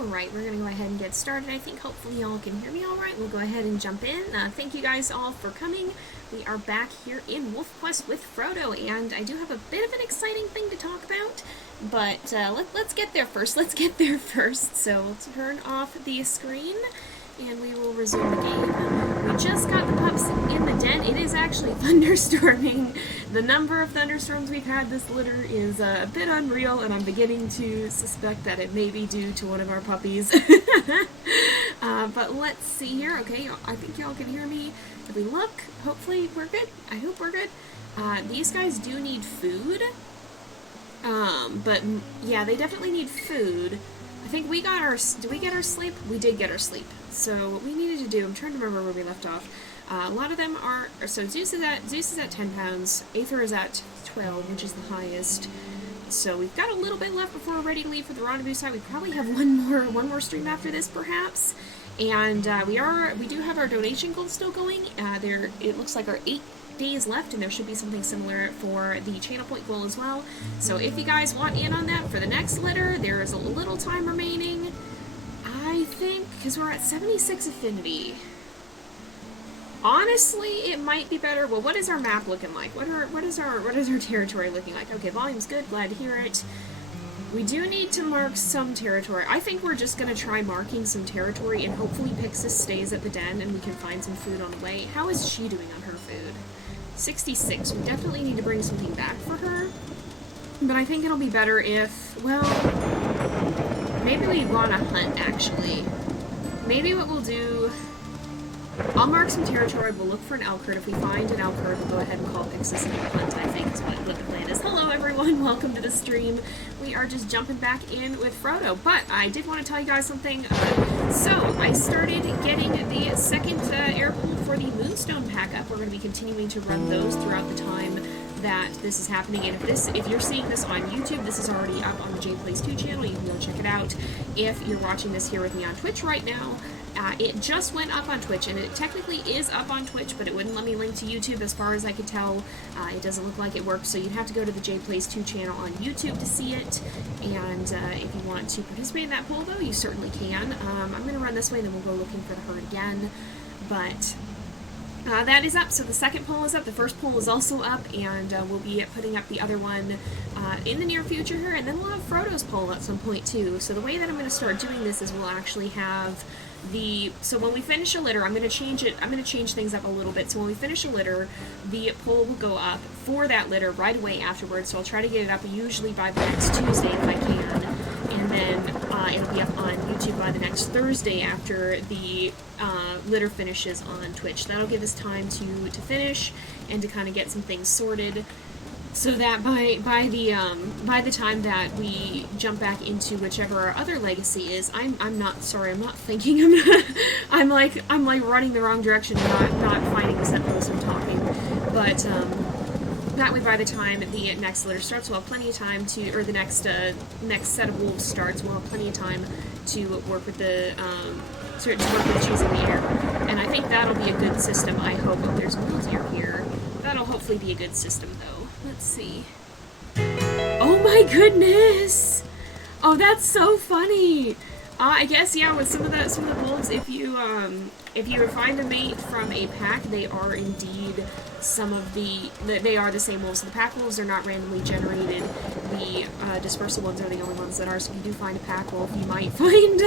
Alright, we're going to go ahead and get started. I think hopefully y'all can hear me alright. We'll go ahead and jump in. Thank you guys all for coming. We are back here in WolfQuest with Frodo, and I do have a bit of an exciting thing to talk about, but let's get there first. So let's turn off the screen, and we will resume the game. We just got the pups in the den. It is actually thunderstorming. The number of thunderstorms we've had this litter is a bit unreal, and I'm beginning to suspect that it may be due to one of our puppies. But let's see here. Okay, I think y'all can hear me. If we look, hopefully we're good. I hope we're good. These guys do need food. But yeah, they definitely need food. I think we got our, did we get our sleep? We did get our sleep. So what we needed to do, I'm trying to remember where we left off. A lot of them are, so Zeus is at 10 pounds, Aether is at 12, which is the highest. So we've got a little bit left before we're ready to leave for the rendezvous site. We probably have one more stream after this, perhaps. And we do have our donation goal still going. It looks like our 8 days left, and there should be something similar for the channel point goal as well. So if you guys want in on that for the next litter, there is a little time remaining. I think, because we're at 76 affinity. Honestly, it might be better. Well, what is our map looking like? What is our territory looking like? Okay, volume's good. Glad to hear it. We do need to mark some territory. I think we're just gonna try marking some territory, and hopefully Pyxis stays at the den and we can find some food on the way. How is she doing on her food? 66. We definitely need to bring something back for her. But I think it'll be better if, well, maybe we want to hunt, actually. Maybe what we'll do, I'll mark some territory, we'll look for an elk herd. If we find an elk herd, we'll go ahead and call Pyxis and hunt, I think is what the plan is. Hello everyone, welcome to the stream. We are just jumping back in with Frodo, but I did want to tell you guys something. So, I started getting the second air pool for the Moonstone pack up. We're going to be continuing to run those throughout the time that this is happening, and if you're seeing this on YouTube, this is already up on the JayPlays 2 channel. You can go check it out. If you're watching this here with me on Twitch right now, it just went up on Twitch, and it technically is up on Twitch, but it wouldn't let me link to YouTube as far as I could tell. It doesn't look like it works, so you'd have to go to the JayPlays 2 channel on YouTube to see it, and if you want to participate in that poll, though, you certainly can. I'm going to run this way, and then we'll go looking for the herd again, but that is up. So the second poll is up, the first poll is also up, and we'll be putting up the other one in the near future here, and then we'll have Frodo's poll at some point too. So the way that I'm going to start doing this is we'll actually have so when we finish a litter, I'm going to change things up a little bit. So when we finish a litter, the poll will go up for that litter right away afterwards. So I'll try to get it up usually by the next Tuesday if I can, and then it'll be up on YouTube by the next Thursday after the litter finishes on Twitch. That'll give us time to finish and to kind of get some things sorted, so that by the time that we jump back into whichever our other legacy is, I'm not thinking. I'm like running the wrong direction, not finding the set post I'm talking, but that way by the time the next litter starts, we'll have plenty of time to, or the next set of wolves starts, we'll have plenty of time to work with the to work with choosing the air, and I think that'll be a good system. I hope. Oh, there's wolves here. That'll hopefully be a good system, though. Let's see. Oh my goodness! Oh, that's so funny! I guess, yeah, with some of the wolves, if you find a mate from a pack, they are indeed they are the same wolves. So the pack wolves are not randomly generated. The dispersal ones are the only ones that are. So if you do find a pack wolf, you might find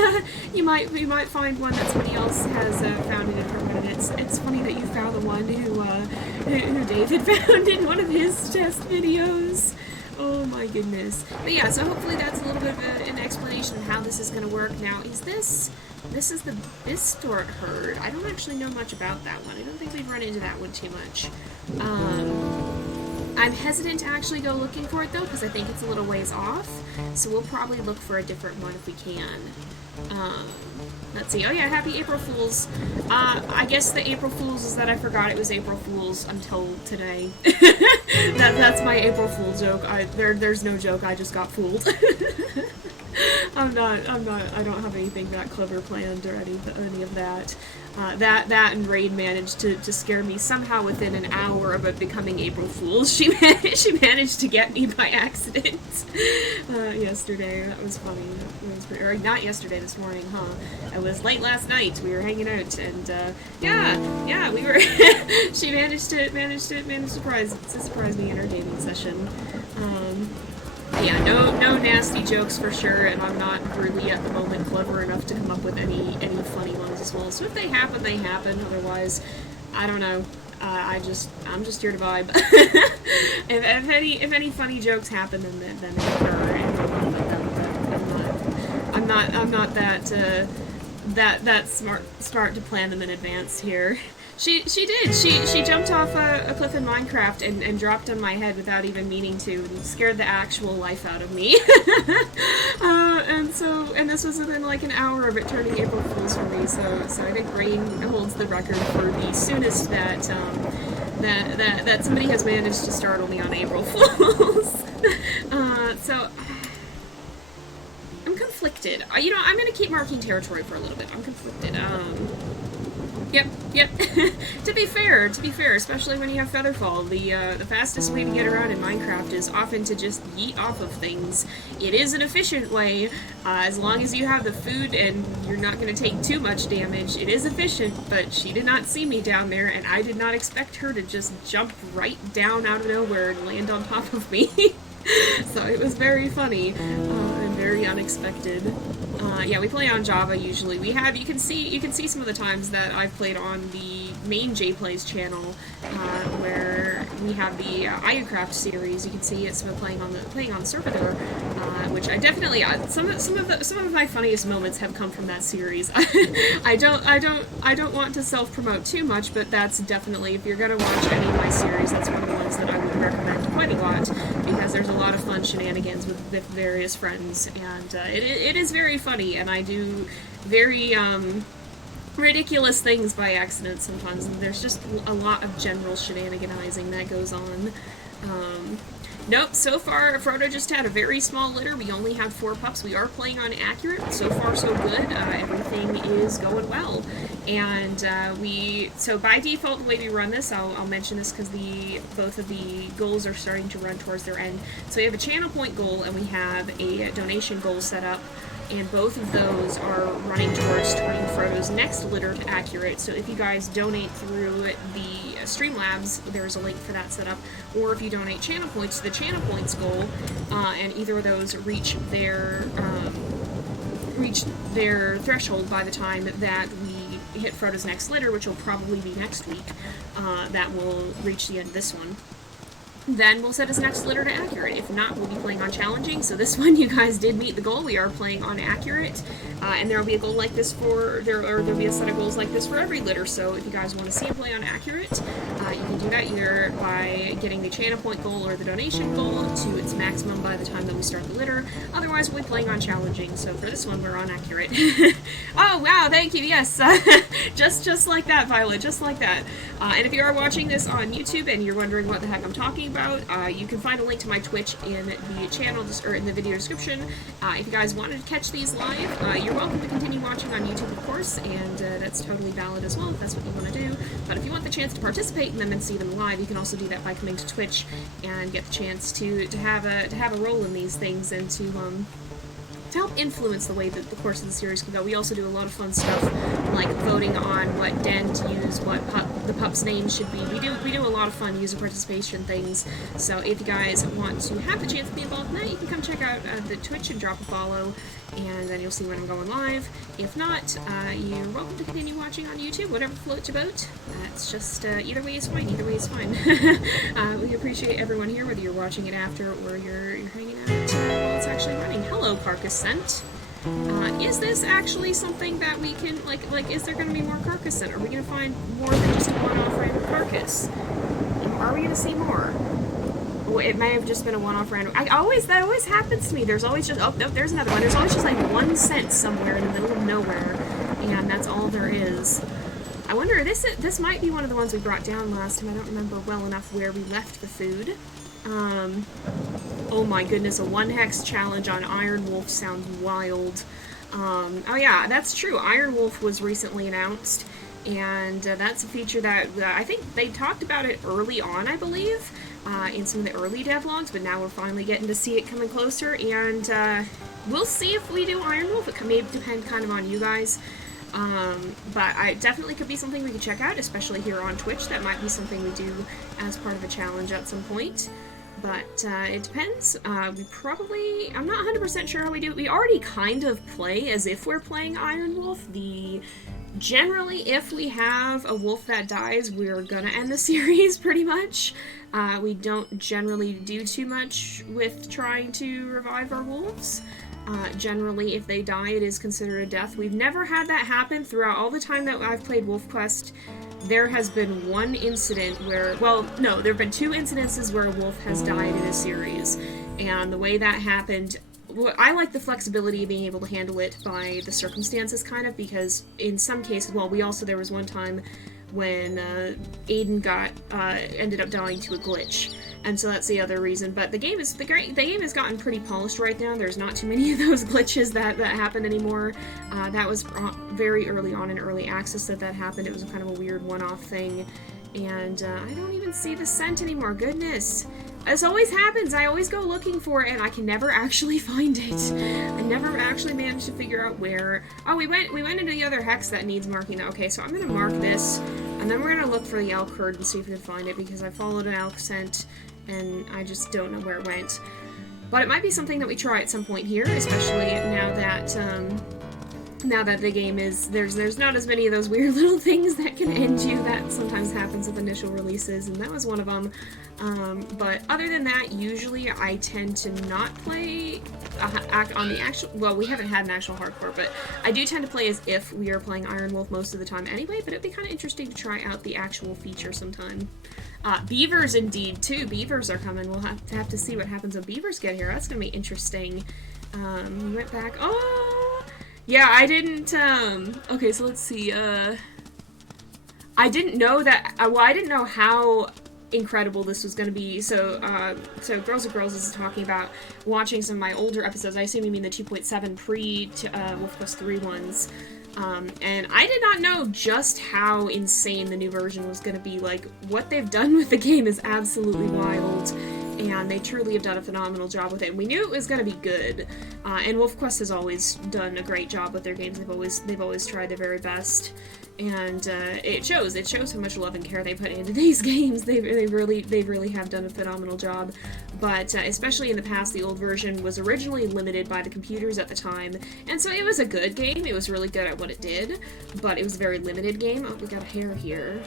you might find one that somebody else has found in a different one. And it's funny that you found the one who David found in one of his test videos. Oh my goodness. But yeah, so hopefully that's a little bit of an explanation of how this is going to work. Now, this is the Bistort herd. I don't actually know much about that one. I don't think we've run into that one too much. I'm hesitant to actually go looking for it, though, because I think it's a little ways off. So we'll probably look for a different one if we can. Let's see. Oh yeah, happy April Fools. I guess the April Fools is that I forgot it was April Fools until today. That's my April Fool joke. There's no joke, I just got fooled. I don't have anything that clever planned or any of that. That and Raid managed to scare me somehow within an hour of it becoming April Fool's. She managed to get me by accident yesterday. That was funny. That was or not yesterday, this morning, huh? It was late last night. We were hanging out, and yeah, we were. She managed to surprise me in our gaming session. Yeah, no nasty jokes for sure, and I'm not really at the moment clever enough to come up with any funny ones as well. So if they happen, they happen. Otherwise, I don't know. I'm just here to vibe. if any funny jokes happen, then they occur. And I'm not that smart to plan them in advance here. She did. She jumped off a cliff in Minecraft and dropped on my head without even meaning to, and scared the actual life out of me. And this was within like an hour of it turning April Fool's for me. So I think Rain holds the record for the soonest that somebody has managed to startle me on April Fools. So I'm conflicted. You know, I'm gonna keep marking territory for a little bit. I'm conflicted. Yep. To be fair, especially when you have Featherfall, the fastest way to get around in Minecraft is often to just yeet off of things. It is an efficient way, as long as you have the food and you're not going to take too much damage. It is efficient, but she did not see me down there, and I did not expect her to just jump right down out of nowhere and land on top of me. So it was very funny, and very unexpected. Yeah, we play on Java usually. You can see some of the times that I've played on the main JayPlays channel, where we have the IuCraft series. You can see it playing on the server there, which I definitely some of my funniest moments have come from that series. I don't want to self-promote too much, but that's definitely, if you're gonna watch any of my series, that's one of the ones that I would recommend quite a lot, because there's a lot of fun shenanigans with various friends, and it is very funny, and I do very ridiculous things by accident sometimes, and there's just a lot of general shenaniganizing that goes on. Nope, so far Frodo just had a very small litter. We only have 4 pups. We are playing on accurate. So far so good. Everything is going well. And so by default, the way we run this, I'll mention this because both of the goals are starting to run towards their end. So we have a channel point goal and we have a donation goal set up. And both of those are running towards turning Frodo's next litter to accurate. So if you guys donate through the Streamlabs, there's a link for that set up. Or if you donate channel points to the channel points goal, and either of those reach their threshold by the time that we hit Frodo's next litter, which will probably be next week, that will reach the end of this one. Then we'll set his next litter to accurate. If not, we'll be playing on challenging. So this one, you guys did meet the goal. We are playing on accurate, and there will be a goal like this there'll be a set of goals like this for every litter. So if you guys want to see him play on accurate, you can do that either by getting the channel point goal or the donation goal to its maximum by the time that we start the litter. Otherwise, we'll be playing on challenging. So for this one, we're on accurate. Oh wow, thank you. Yes, just like that, Violet. Just like that. And if you are watching this on YouTube and you're wondering what the heck I'm talking about, you can find a link to my Twitch in the channel or in the video description. If you guys wanted to catch these live, you're welcome to continue watching on YouTube, of course, and that's totally valid as well if that's what you want to do. But if you want the chance to participate in them and see them live, you can also do that by coming to Twitch and get the chance to have a role in these things and to help influence the way that the course of the series can go. We also do a lot of fun stuff, like voting on what den to use, what the pup's name should be. We do a lot of fun user participation things, so if you guys want to have the chance to be involved in that, you can come check out the Twitch and drop a follow, and then you'll see when I'm going live. If not, you're welcome to continue watching on YouTube, whatever floats your boat. It's just, either way is fine, we appreciate everyone here, whether you're watching it after or you're hanging out while it's actually running. Hello, Carcass Scent. Is this actually something that we can, like, is there going to be more Carcass Scent? Are we going to find more than just a one-off random carcass? Are we going to see more? Oh, it may have just been a one-off random. That always happens to me. There's always just, oh, nope, there's another one. There's always just, like, one scent somewhere in the middle of nowhere, and that's all there is. I wonder, this might be one of the ones we brought down last time. I don't remember well enough where we left the food. Oh my goodness, a 1-hex challenge on Iron Wolf sounds wild. Oh yeah, that's true. Iron Wolf was recently announced, And that's a feature that I think they talked about it early on, I believe, in some of the early devlogs, but now we're finally getting to see it coming closer, and we'll see if we do Iron Wolf. It may depend kind of on you guys. But it definitely could be something we could check out, especially here on Twitch. That might be something we do as part of a challenge at some point. But it depends. I'm not 100% sure how we do it. We already kind of play as if we're playing Iron Wolf. Generally, if we have a wolf that dies, we're gonna end the series, pretty much. We don't generally do too much with trying to revive our wolves. Generally, if they die, it is considered a death. We've never had that happen throughout all the time that I've played WolfQuest. There has been one incident where, well, no, there have been 2 incidences where a wolf has died in a series. And the way that happened, I like the flexibility of being able to handle it by the circumstances, kind of, because in some cases, well, there was one time when Aiden ended up dying to a glitch, and so that's the other reason. But the game has gotten pretty polished right now. There's not too many of those glitches that happen anymore. That was very early on in early access that happened. It was kind of a weird one-off thing, and I don't even see the scent anymore. Goodness. This always happens. I always go looking for it, and I can never actually find it. I never actually managed to figure out where. Oh, we went into the other hex that needs marking. Okay, so I'm gonna mark this, and then we're gonna look for the elk herd and see if we can find it, because I followed an elk scent, and I just don't know where it went. But it might be something that we try at some point here, especially now that the game is, there's not as many of those weird little things that can end you that sometimes happens with initial releases, and that was one of them. But other than that, usually I tend to not play on the actual, well, we haven't had an actual hardcore, but I do tend to play as if we are playing Iron Wolf most of the time anyway, but it'd be kind of interesting to try out the actual feature sometime. Beavers indeed, too. Beavers are coming. We'll have to see what happens when beavers get here. That's gonna be interesting. We went back, oh! Yeah, I didn't, okay, so let's see, I didn't know that, well, I didn't know how incredible this was going to be, so Girls of Girls is talking about watching some of my older episodes. I assume you mean the 2.7 WolfQuest 3 ones, and I did not know just how insane the new version was going to be. Like, what they've done with the game is absolutely wild, and they truly have done a phenomenal job with it. And we knew it was going to be good, and WolfQuest has always done a great job with their games. They've always tried their very best, and it shows. It shows how much love and care they put into these games. They really have done a phenomenal job. But especially in the past, the old version was originally limited by the computers at the time, and so it was a good game. It was really good at what it did, but it was a very limited game. Oh, we got a hair here.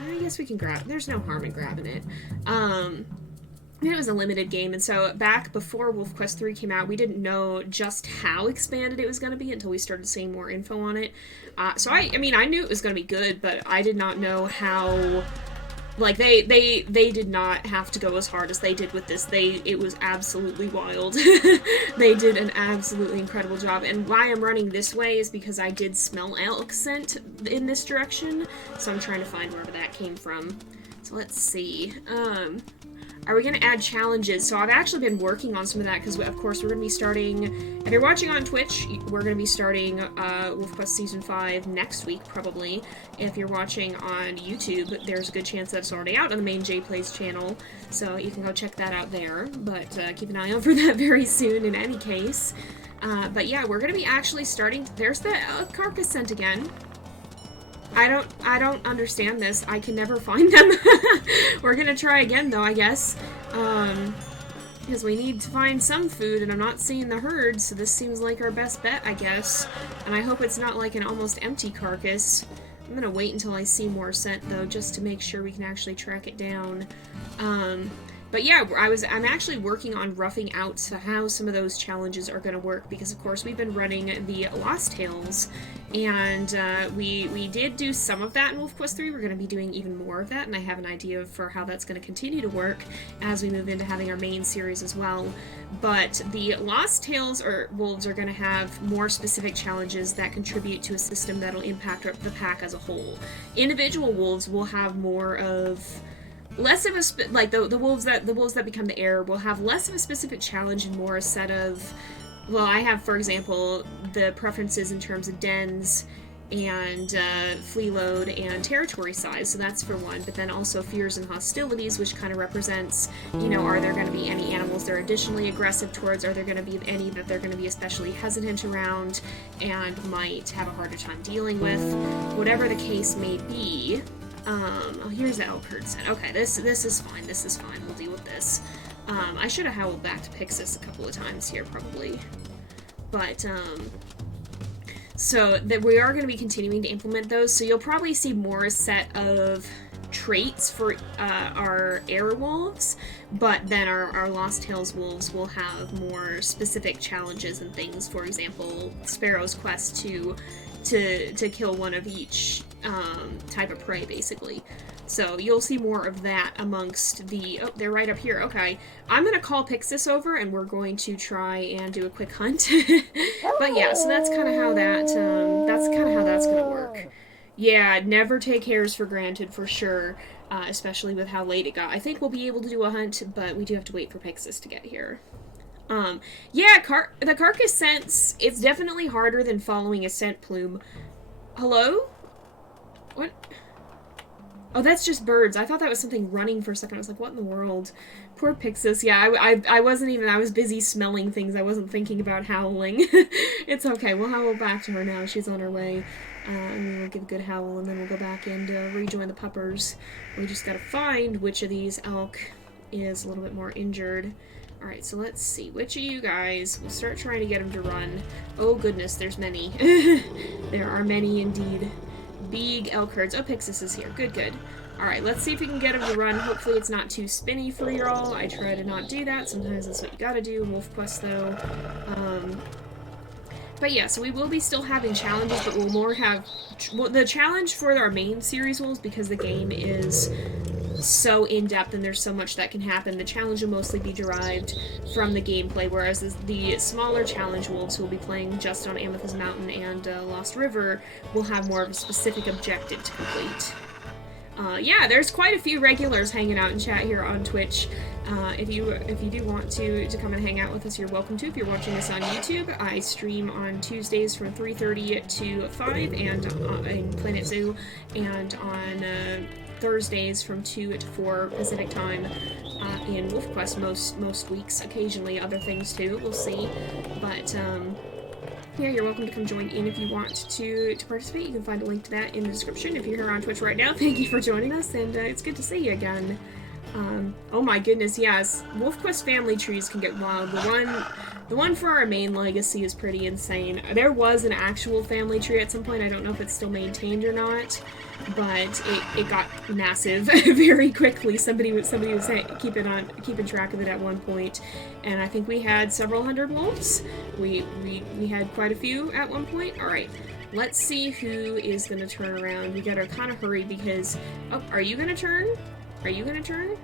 I guess we can grab. There's no harm in grabbing it. It was a limited game, and so back before WolfQuest 3 came out, we didn't know just how expanded it was going to be until we started seeing more info on it. So I mean, I knew it was going to be good, but I did not know how, like, they did not have to go as hard as they did with this. It was absolutely wild. They did an absolutely incredible job, and why I'm running this way is because I did smell elk scent in this direction, so I'm trying to find wherever that came from. So let's see. Are we going to add challenges? So I've actually been working on some of that, because of course we're going to be starting, if you're watching on Twitch, we're going to be starting WolfQuest Season 5 next week, probably. If you're watching on YouTube, there's a good chance that it's already out on the main JayPlays channel, so you can go check that out there, but keep an eye out for that very soon in any case. But yeah, we're going to be actually starting, there's the carcass scent again. I don't understand this. I can never find them. We're gonna try again, though, I guess. Because we need to find some food, and I'm not seeing the herd, so this seems like our best bet, I guess. And I hope it's not like an almost empty carcass. I'm gonna wait until I see more scent, though, just to make sure we can actually track it down. But yeah, I'm actually working on roughing out how some of those challenges are going to work, because of course we've been running the Lost Tales, and we did do some of that in WolfQuest 3. We're going to be doing even more of that, and I have an idea for how that's going to continue to work as we move into having our main series as well. But the Lost Tales wolves are going to have more specific challenges that contribute to a system that'll impact the pack as a whole. Individual wolves will have more of less of a like the wolves that become the heir will have less of a specific challenge and more a set of, well, I have, for example, the preferences in terms of dens and flea load and territory size, so that's for one, but then also fears and hostilities, which kind of represents, you know, are there going to be any animals they're additionally aggressive towards, are there going to be any that they're going to be especially hesitant around and might have a harder time dealing with, whatever the case may be. Oh, here's the elk herd set. Okay, this is fine, we'll deal with this. I should have howled back to Pyxis a couple of times here, probably, but, so that we are going to be continuing to implement those, so you'll probably see more a set of traits for our air wolves, but then our Lost Tales wolves will have more specific challenges and things. For example, Sparrow's quest to kill one of each type of prey, basically. So you'll see more of that amongst the... Oh, they're right up here. Okay. I'm going to call Pyxis over, and we're going to try and do a quick hunt. But yeah, so that's kind of how that's going to work. Yeah, never take hares for granted, for sure, especially with how late it got. I think we'll be able to do a hunt, but we do have to wait for Pyxis to get here. Yeah, the carcass sense, it's definitely harder than following a scent plume. Hello? What? Oh, that's just birds. I thought that was something running for a second. I was like, what in the world? Poor Pyxis. Yeah, I wasn't even... I was busy smelling things. I wasn't thinking about howling. It's okay. We'll howl back to her now. She's on her way. And we'll give a good howl, and then we'll go back and rejoin the puppers. We just gotta find which of these elk is a little bit more injured. Alright, so let's see. Which of you guys... We'll start trying to get them to run. Oh, goodness, there's many. There are many indeed. Big elk herds. Oh, Pyxis is here. Good, good. Alright, let's see if we can get him to run. Hopefully it's not too spinny for y'all. I try to not do that. Sometimes that's what you gotta do. WolfQuest, though. But yeah, so we will be still having challenges, but we'll more have... the challenge for our main series wolves, because the game is so in-depth and there's so much that can happen, the challenge will mostly be derived from the gameplay, whereas the smaller challenge wolves who will be playing just on Amethyst Mountain and Lost River will have more of a specific objective to complete. Yeah, there's quite a few regulars hanging out in chat here on Twitch. If you do want to come and hang out with us, you're welcome to. If you're watching this on YouTube, I stream on Tuesdays from 3:30 to 5 and in Planet Zoo, and on Thursdays from 2 to 4 Pacific time in WolfQuest most weeks. Occasionally other things too, we'll see. But yeah, you're welcome to come join in if you want to participate. You can find a link to that in the description. If you're here on Twitch right now, thank you for joining us, and it's good to see you again. Oh my goodness, yes. WolfQuest family trees can get wild. The one for our main legacy is pretty insane. There was an actual family tree at some point. I don't know if it's still maintained or not, but it got massive very quickly. Somebody was keeping track of it at one point, and I think we had several hundred wolves. We had quite a few at one point. All right. Let's see who is going to turn around. We gotta kind of hurry because... Oh, are you going to turn? Are you going to turn?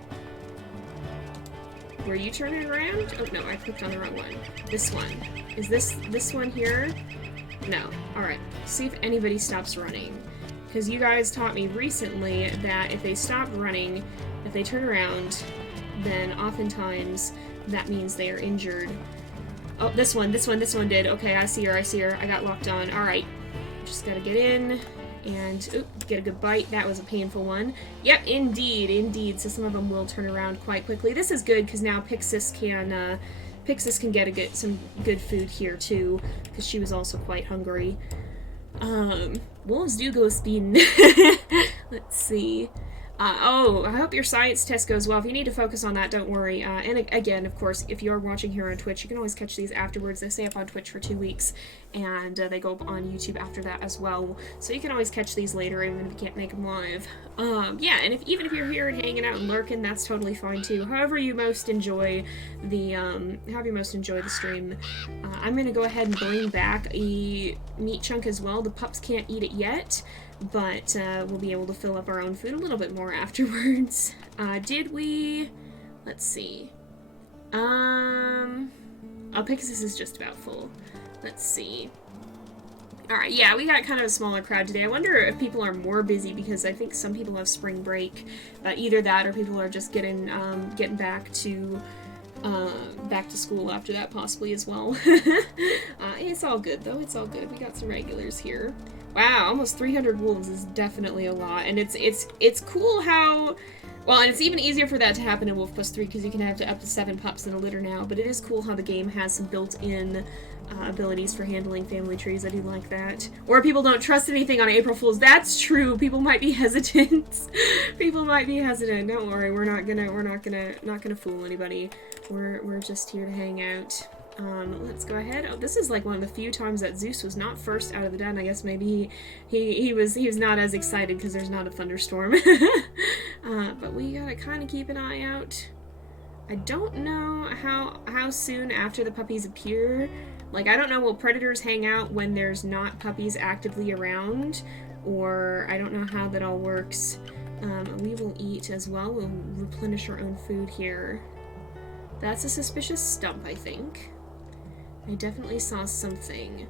Were you turning around? Oh, no, I clicked on the wrong one. This one. Is this one here? No. Alright. See if anybody stops running. Because you guys taught me recently that if they stop running, if they turn around, then oftentimes that means they are injured. Oh, this one did. Okay, I see her. I got locked on. Alright. Just gotta get in and get a good bite. That was a painful one. Yep, indeed. So some of them will turn around quite quickly. This is good because now Pyxis can get some good food here too, because she was also quite hungry. Wolves do go speeding. Let's see. Oh, I hope your science test goes well. If you need to focus on that, don't worry. And again, of course, if you're watching here on Twitch, you can always catch these afterwards. They stay up on Twitch for 2 weeks, and they go up on YouTube after that as well. So you can always catch these later, even if you can't make them live. Yeah, and even if you're here and hanging out and lurking, that's totally fine too. However you most enjoy the stream. I'm gonna go ahead and bring back a meat chunk as well. The pups can't eat it yet, but we'll be able to fill up our own food a little bit more afterwards. Did we... Let's see. Oh, Pyxis is just about full. Let's see. Alright, yeah, we got kind of a smaller crowd today. I wonder if people are more busy because I think some people have spring break. Either that or people are just getting back to back to school after that possibly as well. It's all good though, it's all good. We got some regulars here. Wow, almost 300 wolves is definitely a lot, and it's cool how, well, and it's even easier for that to happen in WolfQuest 3 because you can have up to 7 pups in a litter now, but it is cool how the game has some built-in abilities for handling family trees. I do like that. Or people don't trust anything on April Fools. That's true. People might be hesitant. People might be hesitant. Don't worry. We're not gonna fool anybody. We're just here to hang out. Let's go ahead. Oh, this is like one of the few times that Zeus was not first out of the den. I guess maybe he was not as excited because there's not a thunderstorm. But we gotta kind of keep an eye out. I don't know how soon after the puppies appear. Like, I don't know, will predators hang out when there's not puppies actively around? Or I don't know how that all works. We will eat as well. We'll replenish our own food here. That's a suspicious stump, I think. I definitely saw something.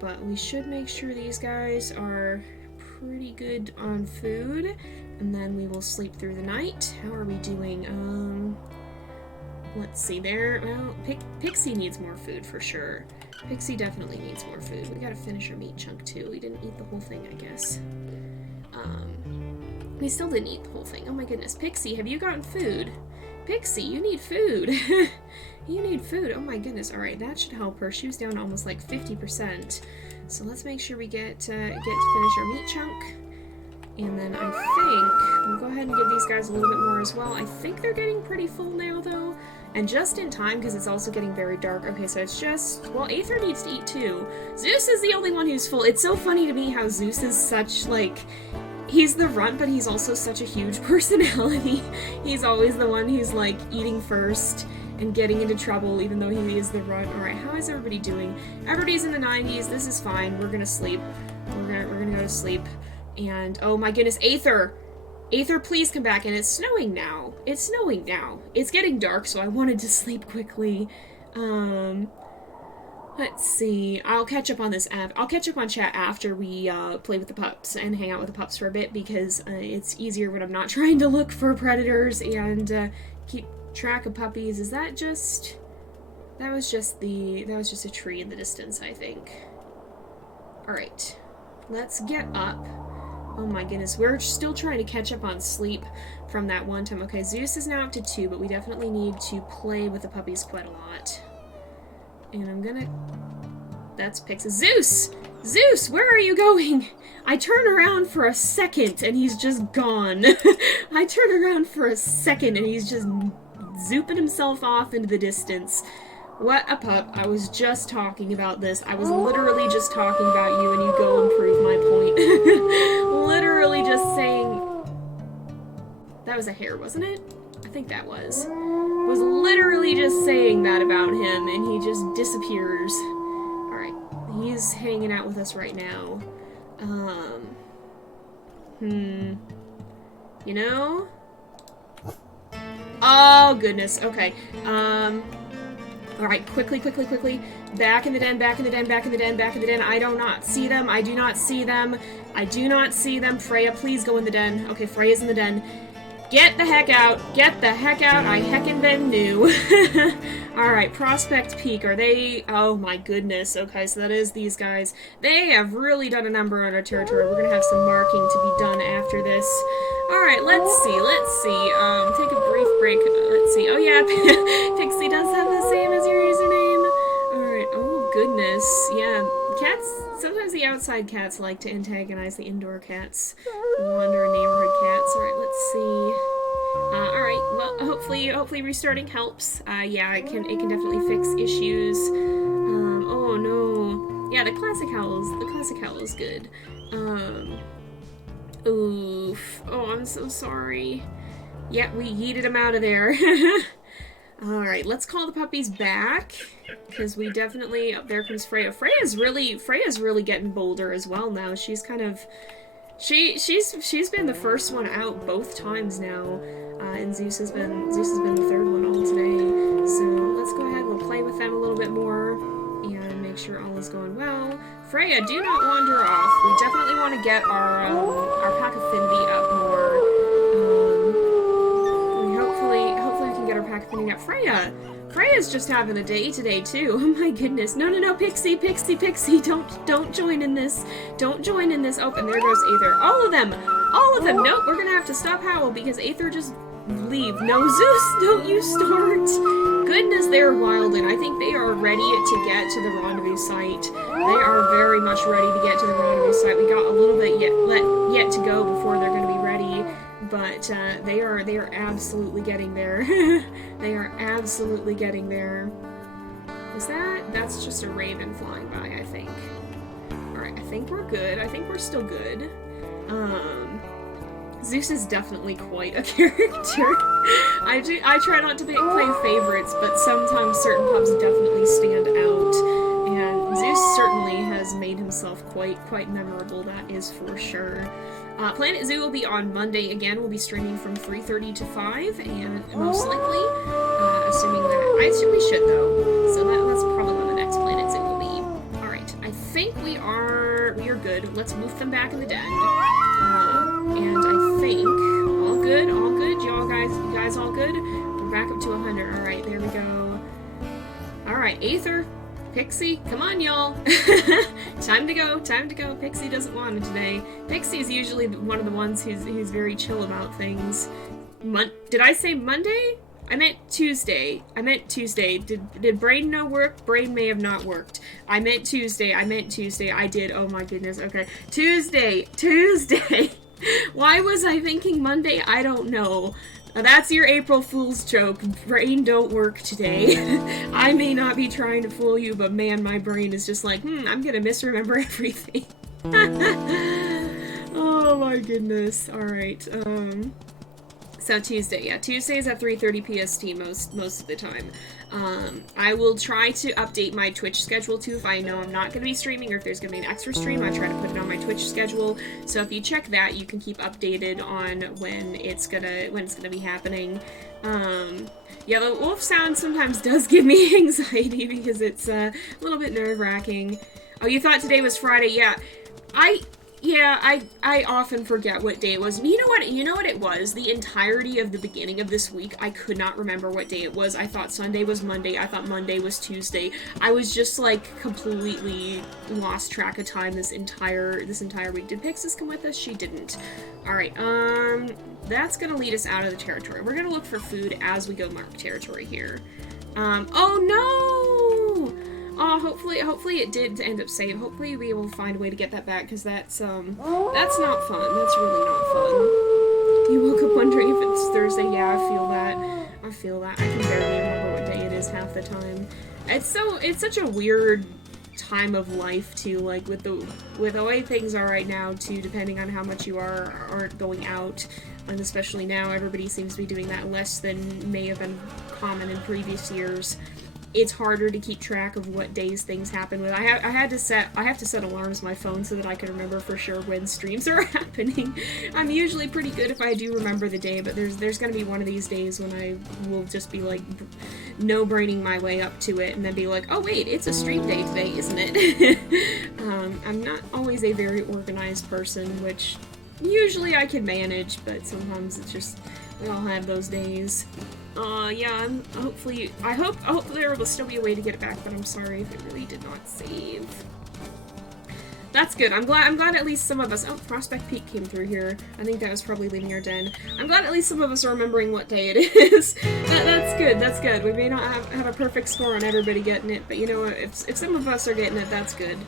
But we should make sure these guys are pretty good on food. And then we will sleep through the night. How are we doing? Let's see there. Well, Pixie needs more food for sure. Pixie definitely needs more food. We gotta finish our meat chunk too. We didn't eat the whole thing, I guess. We still didn't eat the whole thing. Oh my goodness. Pixie, have you gotten food? Pixie, you need food. You need food. Oh my goodness. Alright, that should help her. She was down almost like 50%. So let's make sure we get to finish our meat chunk. And then I think we'll go ahead and give these guys a little bit more as well. I think they're getting pretty full now, though. And just in time, because it's also getting very dark. Okay, so it's just, well, Aether needs to eat too. Zeus is the only one who's full. It's so funny to me how Zeus is such, like, he's the runt, but he's also such a huge personality. He's always the one who's, like, eating first and getting into trouble, even though he is the runt. Alright, how is everybody doing? Everybody's in the 90s. This is fine. We're gonna sleep. We're gonna go to sleep. And, oh my goodness, Aether! Aether, please come back. And it's snowing now. It's snowing now. It's getting dark, so I wanted to sleep quickly. Let's see. I'll catch up on this I'll catch up on chat after we play with the pups and hang out with the pups for a bit, because it's easier when I'm not trying to look for predators and keep track of puppies. Is that just... That was just a tree in the distance, I think. Alright. Let's get up. Oh my goodness, we're still trying to catch up on sleep from that one time. Okay, Zeus is now up to 2, but we definitely need to play with the puppies quite a lot. And I'm gonna... That's Pyxis. Zeus! Zeus, where are you going? I turn around for a second and he's just gone. I turn around for a second and he's just zooping himself off into the distance. What a pup. I was just talking about this. I was literally just talking about you and you go and prove my point. Literally just saying... That was a hare, wasn't it? I think that was. Was literally just saying that about him and he just disappears. Alright, he's hanging out with us right now. You know? Oh, goodness. Okay. Alright, quickly. Back in the den. I do not see them. I do not see them. Freya, please go in the den. Okay, Freya's in the den. Get the heck out. I heckin' been new. Alright, Prospect Peak. Are they... Oh my goodness. Okay, so that is these guys. They have really done a number on our territory. We're gonna have some marking to be done after this. Alright, let's see. Take a brief break. Let's see. Oh yeah, Pixie does have the same as your username. Alright, oh goodness. Yeah, cats, sometimes the outside cats like to antagonize the indoor cats. Wandering neighborhood cats. Alright, let's see. Alright, well, hopefully restarting helps. Yeah, it can definitely fix issues. Oh no. Yeah, the classic howl is good. Oof. Oh, I'm so sorry. Yeah, we yeeted him out of there. Alright, let's call the puppies back. Because we definitely... Oh, there comes Freya. Freya's really getting bolder as well now. She's kind of... She's been the first one out both times now. And Zeus has been the third one all today. So let's go ahead, we'll play with them a little bit more. And make sure all is going well. Freya, do not wander off. We definitely want to get our pack affinity up more. Hopefully we can get our pack affinity up. Freya, Freya's just having a day today, too. Oh my goodness. No, no, no, Pixie, Pixie, Pixie, don't join in this. Don't join in this. Oh, and there goes Aether. All of them! All of them! Nope, we're gonna have to stop Howl because Aether just leave. No, Zeus, don't you start! Goodness, they're wildin'. I think they are ready to get to the rendezvous site. They are very much ready to get to the rendezvous site. We got a little bit yet to go before they're gonna be ready. But they are absolutely getting there. They are absolutely getting there. Is that's just a raven flying by, I think. Alright, I think we're good. I think we're still good. Zeus is definitely quite a character. I try not to play favorites, but sometimes certain pups definitely stand out. And Zeus certainly has made himself quite memorable, that is for sure. Planet Zoo will be on Monday again. We'll be streaming from 3:30 to 5, and most likely, assuming that I assume we should though. So that's probably when the next Planet Zoo will be. All right, I think we are good. Let's move them back in the den, and I think all good. You guys all good? We're back up to 100. All right, there we go. All right, Aether. Pixie, come on, y'all. Time to go. Pixie doesn't want it today. Pixie is usually one of the ones who's very chill about things. Did I say Monday? I meant Tuesday. Did Brain no work? Brain may have not worked. I meant Tuesday. I did. Oh my goodness. Okay. Tuesday. Why was I thinking Monday? I don't know. Now that's your April Fool's joke. Brain don't work today. I may not be trying to fool you, but man, my brain is just like, I'm gonna misremember everything. Oh my goodness. Alright, so Tuesday, yeah, Tuesdays at 3:30 PST most of the time. I will try to update my Twitch schedule too if I know I'm not going to be streaming or if there's going to be an extra stream. I try to put it on my Twitch schedule. So if you check that, you can keep updated on when it's gonna be happening. Yeah, the wolf sound sometimes does give me anxiety because it's a little bit nerve-wracking. Oh, you thought today was Friday? Yeah. I often forget what day it was. You know what it was? The entirety of the beginning of this week, I could not remember what day it was. I thought Sunday was Monday. I thought Monday was Tuesday. I was just, like, completely lost track of time this entire week. Did Pyxis come with us? She didn't. Alright, that's gonna lead us out of the territory. We're gonna look for food as we go mark territory here. Oh no! Oh, hopefully it did end up safe. Hopefully we'll be able to find a way to get that back, because that's not fun. That's really not fun. You woke up wondering if it's Thursday. Yeah, I feel that. I can barely remember what day it is half the time. It's such a weird time of life, too, like, with the way things are right now, too, depending on how much you aren't going out, and especially now, everybody seems to be doing that less than may have been common in previous years. It's harder to keep track of what days things happen with. I have to set alarms on my phone so that I can remember for sure when streams are happening. I'm usually pretty good if I do remember the day, but there's gonna be one of these days when I will just be like no-braining my way up to it and then be like, oh wait, it's a stream day today, isn't it? I'm not always a very organized person, which usually I can manage, but sometimes it's just, we all have those days. Yeah, hopefully there will still be a way to get it back, but I'm sorry if it really did not save. That's good. I'm glad at least some of us— oh, Prospect Peak came through here. I think that was probably leaving our den. I'm glad at least some of us are remembering what day it is. That's good. We may not have a perfect score on everybody getting it, but you know what, if some of us are getting it, that's good.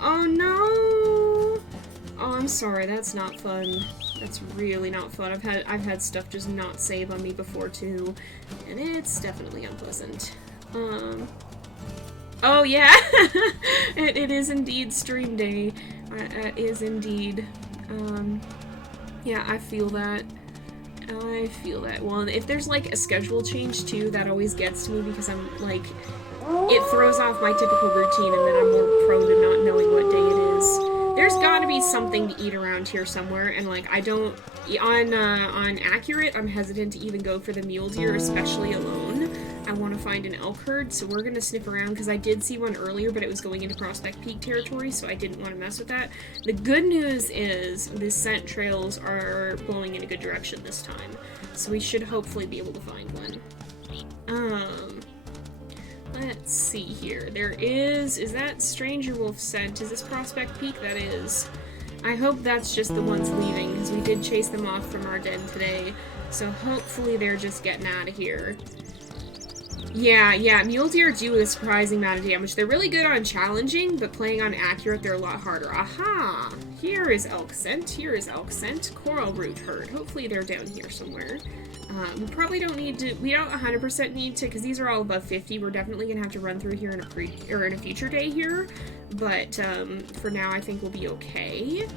Oh no! Oh, I'm sorry, that's not fun. That's really not fun. I've had stuff just not save on me before too, and it's definitely unpleasant. Oh yeah, it is indeed stream day. It is indeed. Yeah, I feel that. Well, if there's like a schedule change too, that always gets to me because I'm like, it throws off my typical routine, and then I'm more prone to not knowing what day it is. There's gotta be something to eat around here somewhere, and like, I don't— on Accurate, I'm hesitant to even go for the mule deer, especially alone. I want to find an elk herd, so we're gonna sniff around, because I did see one earlier, but it was going into Prospect Peak territory, so I didn't want to mess with that. The good news is, the scent trails are blowing in a good direction this time, so we should hopefully be able to find one. Let's see here. There is that Stranger Wolf scent? Is this Prospect Peak? That is. I hope that's just the ones leaving, because we did chase them off from our den today. So hopefully they're just getting out of here. Yeah, mule deer do a surprising amount of damage. They're really good on challenging, but playing on accurate, they're a lot harder. Aha! Here is elk scent. Here is elk scent. Coral root herd. Hopefully they're down here somewhere. We probably don't need to, we don't 100% need to, because these are all above 50. We're definitely going to have to run through here in a future day here. But for now, I think we'll be okay.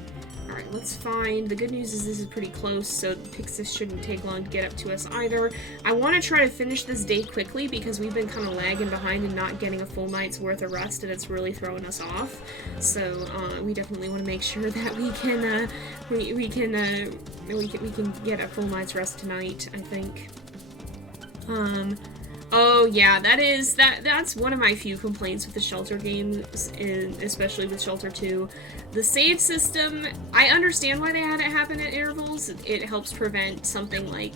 Alright, let's find... The good news is this is pretty close, so Pyxis shouldn't take long to get up to us either. I want to try to finish this day quickly because we've been kind of lagging behind and not getting a full night's worth of rest, and it's really throwing us off. So, we definitely want to make sure that we can get a full night's rest tonight, I think. Oh yeah, that's one of my few complaints with the Shelter games, especially with Shelter 2. The save system, I understand why they had it happen at intervals. It helps prevent something like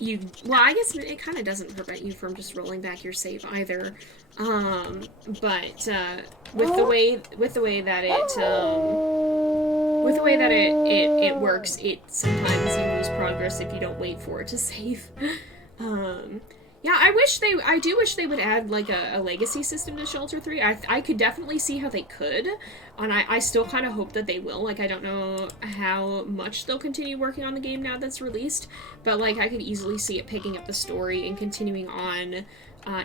well, I guess it kind of doesn't prevent you from just rolling back your save either. But with the way that it works, sometimes you lose progress if you don't wait for it to save. Yeah, I do wish they would add, like, a legacy system to Shelter 3. I could definitely see how they could, and I still kind of hope that they will. Like, I don't know how much they'll continue working on the game now that's released, but, like, I could easily see it picking up the story and continuing on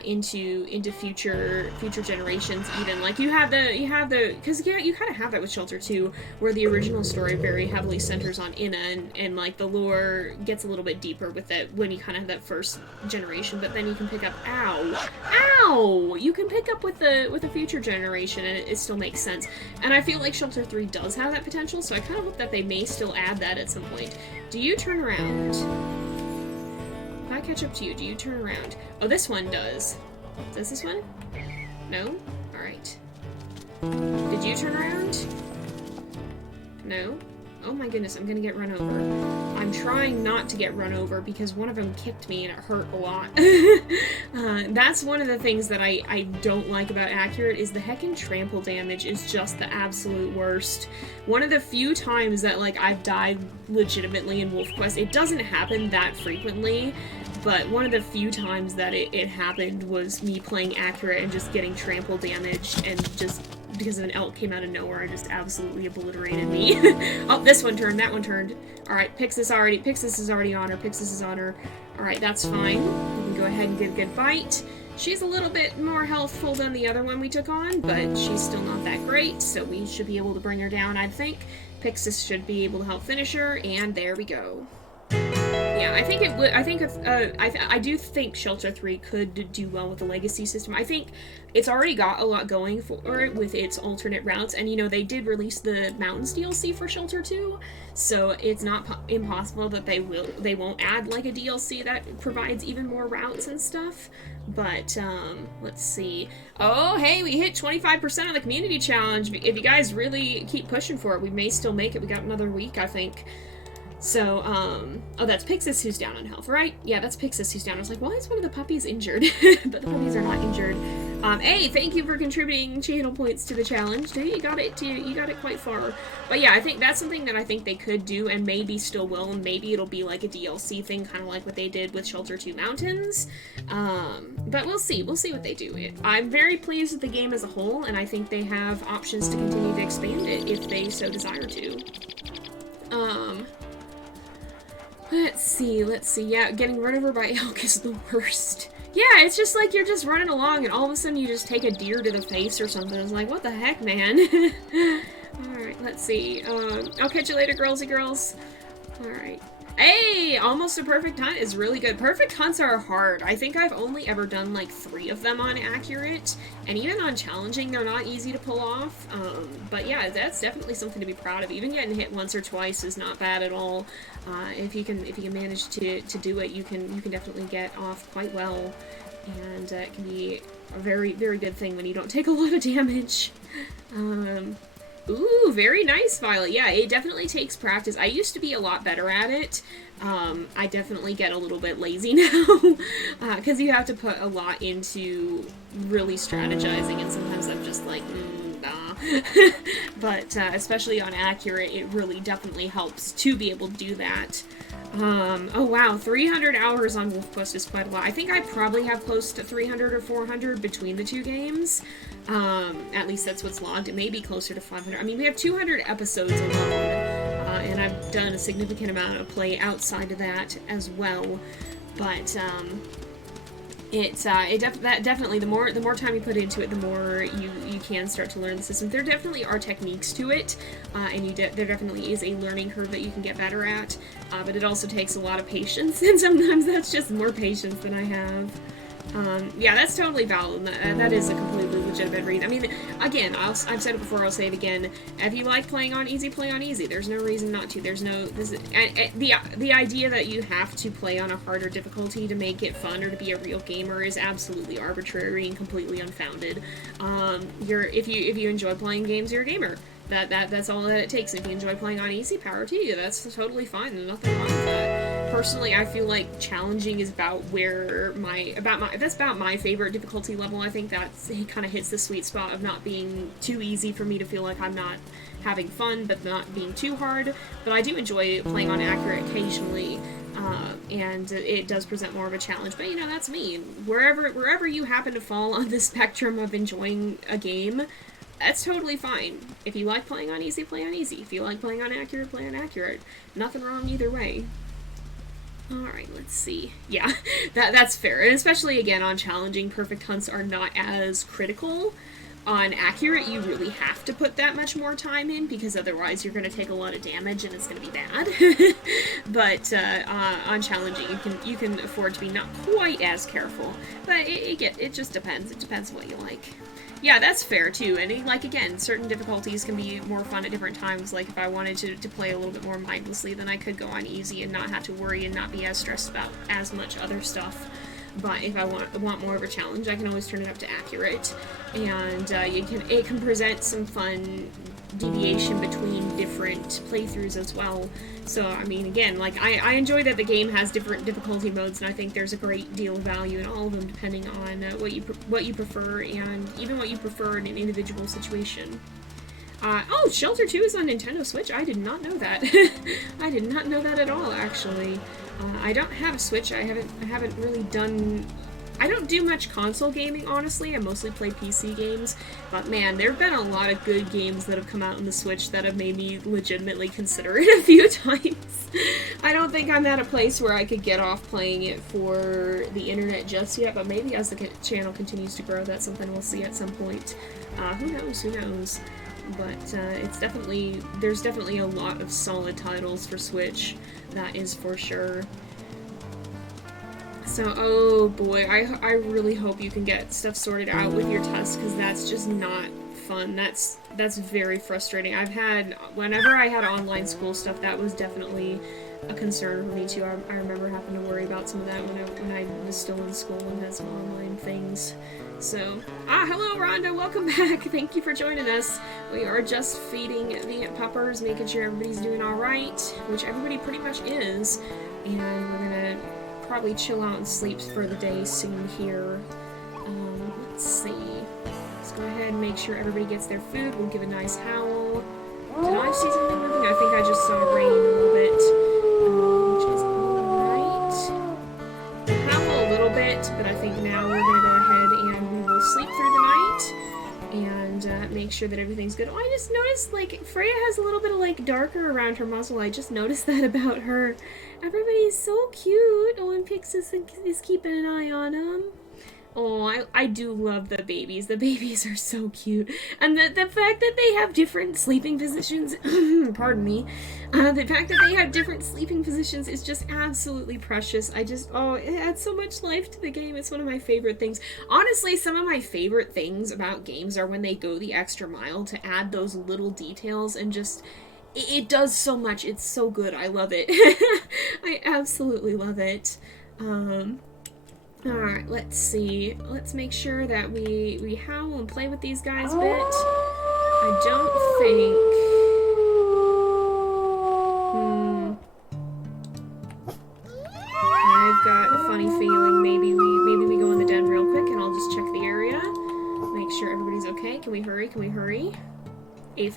into future generations even. Like, you have the, because yeah, you kind of have that with Shelter 2, where the original story very heavily centers on Inna, and like, the lore gets a little bit deeper with it when you kind of have that first generation, but then you can pick up, ow! You can pick up with the future generation, and it still makes sense. And I feel like Shelter 3 does have that potential, so I kind of hope that they may still add that at some point. Do you turn around? If I catch up to you, do you turn around? Oh, this one does. Does this one? No? Alright. Did you turn around? No? Oh my goodness, I'm gonna get run over. I'm trying not to get run over because one of them kicked me and it hurt a lot. That's one of the things that I don't like about Accurate is the heckin' trample damage is just the absolute worst. One of the few times that, like, I've died legitimately in WolfQuest, it doesn't happen that frequently, but one of the few times that it happened was me playing Accurate and just getting trample damage, and just because an elk came out of nowhere and just absolutely obliterated me. Oh, this one turned, that one turned. Alright, Pyxis is already on her, Pyxis is on her. Alright, that's fine. We can go ahead and get a good bite. She's a little bit more healthful than the other one we took on, but she's still not that great, so we should be able to bring her down, I think. Pyxis should be able to help finish her, and there we go. Yeah, I think it would. I do think Shelter 3 could do well with the legacy system. I think it's already got a lot going for it with its alternate routes, and you know, they did release the Mountains DLC for Shelter 2, so it's not impossible that they won't add like a DLC that provides even more routes and stuff. But let's see. Oh, hey, we hit 25% of the community challenge. If you guys really keep pushing for it, we may still make it. We got another week, I think. So, oh, that's Pyxis who's down on health, right? Yeah, that's Pyxis who's down. I was like, why is one of the puppies injured? But the puppies are not injured. Hey, thank you for contributing channel points to the challenge. Hey, you got it quite far. But yeah, I think that's something that I think they could do, and maybe still will, and maybe it'll be like a DLC thing, kind of like what they did with Shelter 2 Mountains. But we'll see what they do. I'm very pleased with the game as a whole, and I think they have options to continue to expand it if they so desire to. Let's see, yeah, getting run over by elk is the worst. Yeah, it's just like you're just running along and all of a sudden you just take a deer to the face or something. It's like, what the heck, man? Alright, let's see. I'll catch you later, girlsy girls. Alright. Hey! Almost a perfect hunt is really good. Perfect hunts are hard. I think I've only ever done like 3 of them on Accurate, and even on challenging, they're not easy to pull off. But yeah, that's definitely something to be proud of. Even getting hit once or twice is not bad at all. If you can manage to do it, you can definitely get off quite well, and it can be a very, very good thing when you don't take a lot of damage. Ooh, very nice, Violet. Yeah, it definitely takes practice. I used to be a lot better at it. I definitely get a little bit lazy now, because you have to put a lot into really strategizing, and sometimes I'm just like, nah. But especially on Accurate, it really definitely helps to be able to do that. Oh wow, 300 hours on WolfQuest is quite a lot. I think I probably have close to 300 or 400 between the two games. At least that's what's logged. It may be closer to 500. I mean, we have 200 episodes alone. And I've done a significant amount of play outside of that as well, but definitely the more time you put into it, the more you can start to learn the system. There definitely are techniques to it, and there definitely is a learning curve that you can get better at, but it also takes a lot of patience, and sometimes that's just more patience than I have. Yeah, that's totally valid. That is a completely legitimate reason. I mean, again, I've said it before, I'll say it again. If you like playing on easy, play on easy. There's no reason not to. The idea that you have to play on a harder difficulty to make it fun or to be a real gamer is absolutely arbitrary and completely unfounded. If you enjoy playing games, you're a gamer. That's all that it takes. If you enjoy playing on easy, power to you. That's totally fine. There's nothing wrong with that. Personally, I feel like challenging is that's about my favorite difficulty level. I think it kind of hits the sweet spot of not being too easy for me to feel like I'm not having fun, but not being too hard. But I do enjoy playing on Accurate occasionally, and it does present more of a challenge. But that's me. Wherever you happen to fall on the spectrum of enjoying a game, that's totally fine. If you like playing on easy, play on easy. If you like playing on Accurate, play on Accurate. Nothing wrong either way. Alright, let's see. Yeah, that's fair. And especially, again, on challenging, perfect hunts are not as critical. On Accurate, you really have to put that much more time in, because otherwise you're going to take a lot of damage and it's going to be bad. But on challenging, you can afford to be not quite as careful. But it just depends. It depends what you like. Yeah, that's fair, too. And, again, certain difficulties can be more fun at different times. Like, if I wanted to play a little bit more mindlessly, then I could go on easy and not have to worry and not be as stressed about as much other stuff. But if I want more of a challenge, I can always turn it up to Accurate. And it can present some fun deviation between different playthroughs as well. So, I mean, again, I enjoy that the game has different difficulty modes, and I think there's a great deal of value in all of them, depending on what you prefer, and even what you prefer in an individual situation. Oh, Shelter 2 is on Nintendo Switch? I did not know that. I did not know that at all, actually. I don't have a Switch. I haven't really done... I don't do much console gaming, honestly. I mostly play PC games. But man, there have been a lot of good games that have come out on the Switch that have made me legitimately consider it a few times. I don't think I'm at a place where I could get off playing it for the internet just yet, but maybe as the channel continues to grow, that's something we'll see at some point. Who knows? But there's definitely a lot of solid titles for Switch, that is for sure. So, oh boy, I really hope you can get stuff sorted out with your tests, because that's just not fun. That's very frustrating. Whenever I had online school stuff, that was definitely a concern for me too. I remember having to worry about some of that when I was still in school and had some online things. So, hello Rhonda, welcome back. Thank you for joining us. We are just feeding the puppers, making sure everybody's doing alright, which everybody pretty much is, and we're gonna probably chill out and sleep for the day soon here. Let's see. Let's go ahead and make sure everybody gets their food. We'll give a nice howl. Did I see something moving? I think I just saw rain a little bit, which is alright. We'll howl a little bit, but I think now we're gonna go ahead and we will sleep through the night and make sure that everything's good. Oh, I just noticed, Freya has a little bit of, darker around her muzzle. I just noticed that about her. Everybody's so cute. Oh, and Pyxis is keeping an eye on them. Oh, I do love the babies. The babies are so cute. And the fact that they have different sleeping positions, pardon me, the fact that they have different sleeping positions is just absolutely precious. It adds so much life to the game. It's one of my favorite things. Honestly, some of my favorite things about games are when they go the extra mile to add those little details and just... It does so much. It's so good. I love it. I absolutely love it. Alright, let's see. Let's make sure that we howl and play with these guys a bit. I don't think...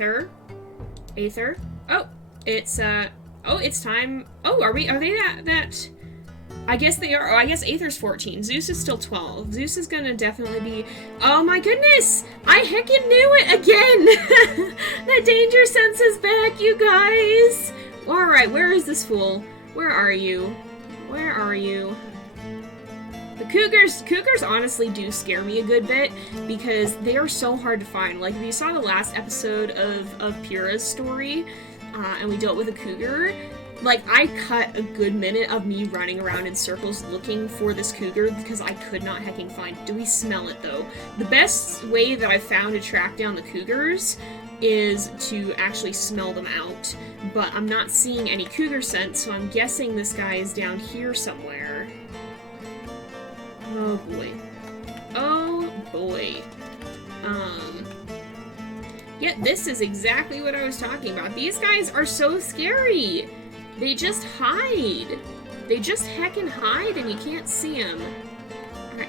Aether. Aether. Oh, it's time. Oh, are they that? I guess they are. Oh, I guess Aether's 14. Zeus is still 12. Zeus is gonna definitely be... Oh my goodness! I heckin' knew it again! The danger sense is back, you guys! Alright, where is this fool? Where are you? Where are you? The cougars honestly do scare me a good bit because they are so hard to find. Like, if you saw the last episode of Pyrrha's story, and we dealt with a cougar, like, I cut a good minute of me running around in circles looking for this cougar because I could not hecking find. Do we smell it, though? The best way that I've found to track down the cougars is to actually smell them out, but I'm not seeing any cougar scent, so I'm guessing this guy is down here somewhere. Oh boy. Oh boy. Yeah, this is exactly what I was talking about. These guys are so scary. They just hide. They just heckin' hide and you can't see them.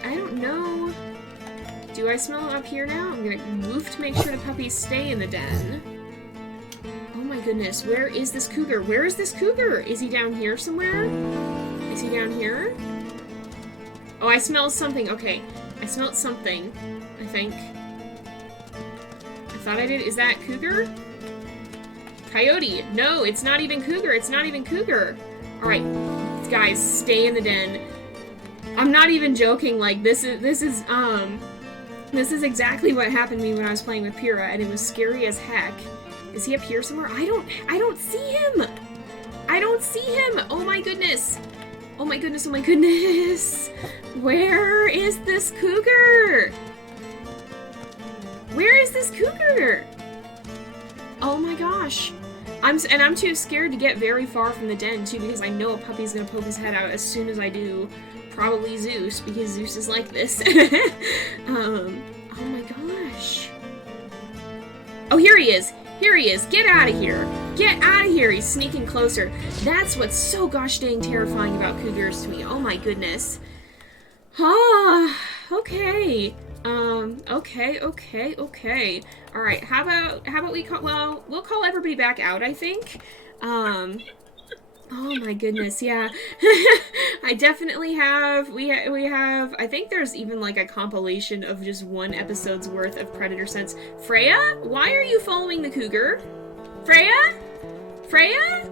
I don't know. Do I smell it up here now? I'm gonna woof to make sure the puppies stay in the den. Oh my goodness, where is this cougar? Where is this cougar? Is he down here somewhere? Is he down here? Oh, I smell something. Okay, I smelled something, I think. I thought I did. Is that cougar? Coyote. No, it's not even cougar. It's not even cougar. Alright, guys, stay in the den. I'm not even joking. Like, this is exactly what happened to me when I was playing with Pyrrha, and it was scary as heck. Is he up here somewhere? I don't see him! I don't see him! Oh my goodness! Oh my goodness, oh my goodness! Where is this cougar? Where is this cougar? Oh my gosh. I'm too scared to get very far from the den, too, because I know a puppy's gonna poke his head out as soon as I do. Probably Zeus, because Zeus is like this. Oh my gosh. Oh, here he is! Here he is! Get out of here! Get out of here! He's sneaking closer. That's what's so gosh dang terrifying about cougars to me. Oh my goodness. Ah, okay. Okay. Alright, how about we call, well, we'll call everybody back out, I think. Oh my goodness, yeah. I definitely have, we have, I think there's even like a compilation of just one episode's worth of predator scents. Freya? Why are you following the cougar? Freya? Freya?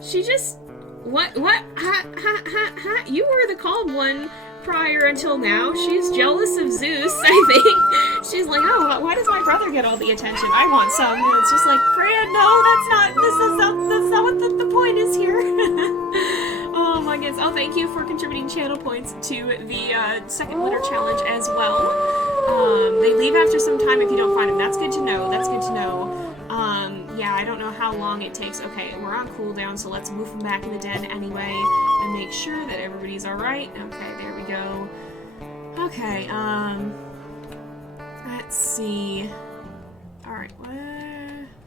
She just, what, ha, you were the calm one prior until now. She's jealous of Zeus, I think. She's like, oh, why does my brother get all the attention? I want some. And it's just like, Freya, no, that's not what the point is here. Oh my goodness. Oh, thank you for contributing channel points to the second winter challenge as well. They leave after some time if you don't find them. That's good to know. That's good to know. Yeah, I don't know how long it takes. Okay, we're on cooldown, so let's move them back in the den anyway and make sure that everybody's alright. Okay, there we go. Okay, let's see. Alright,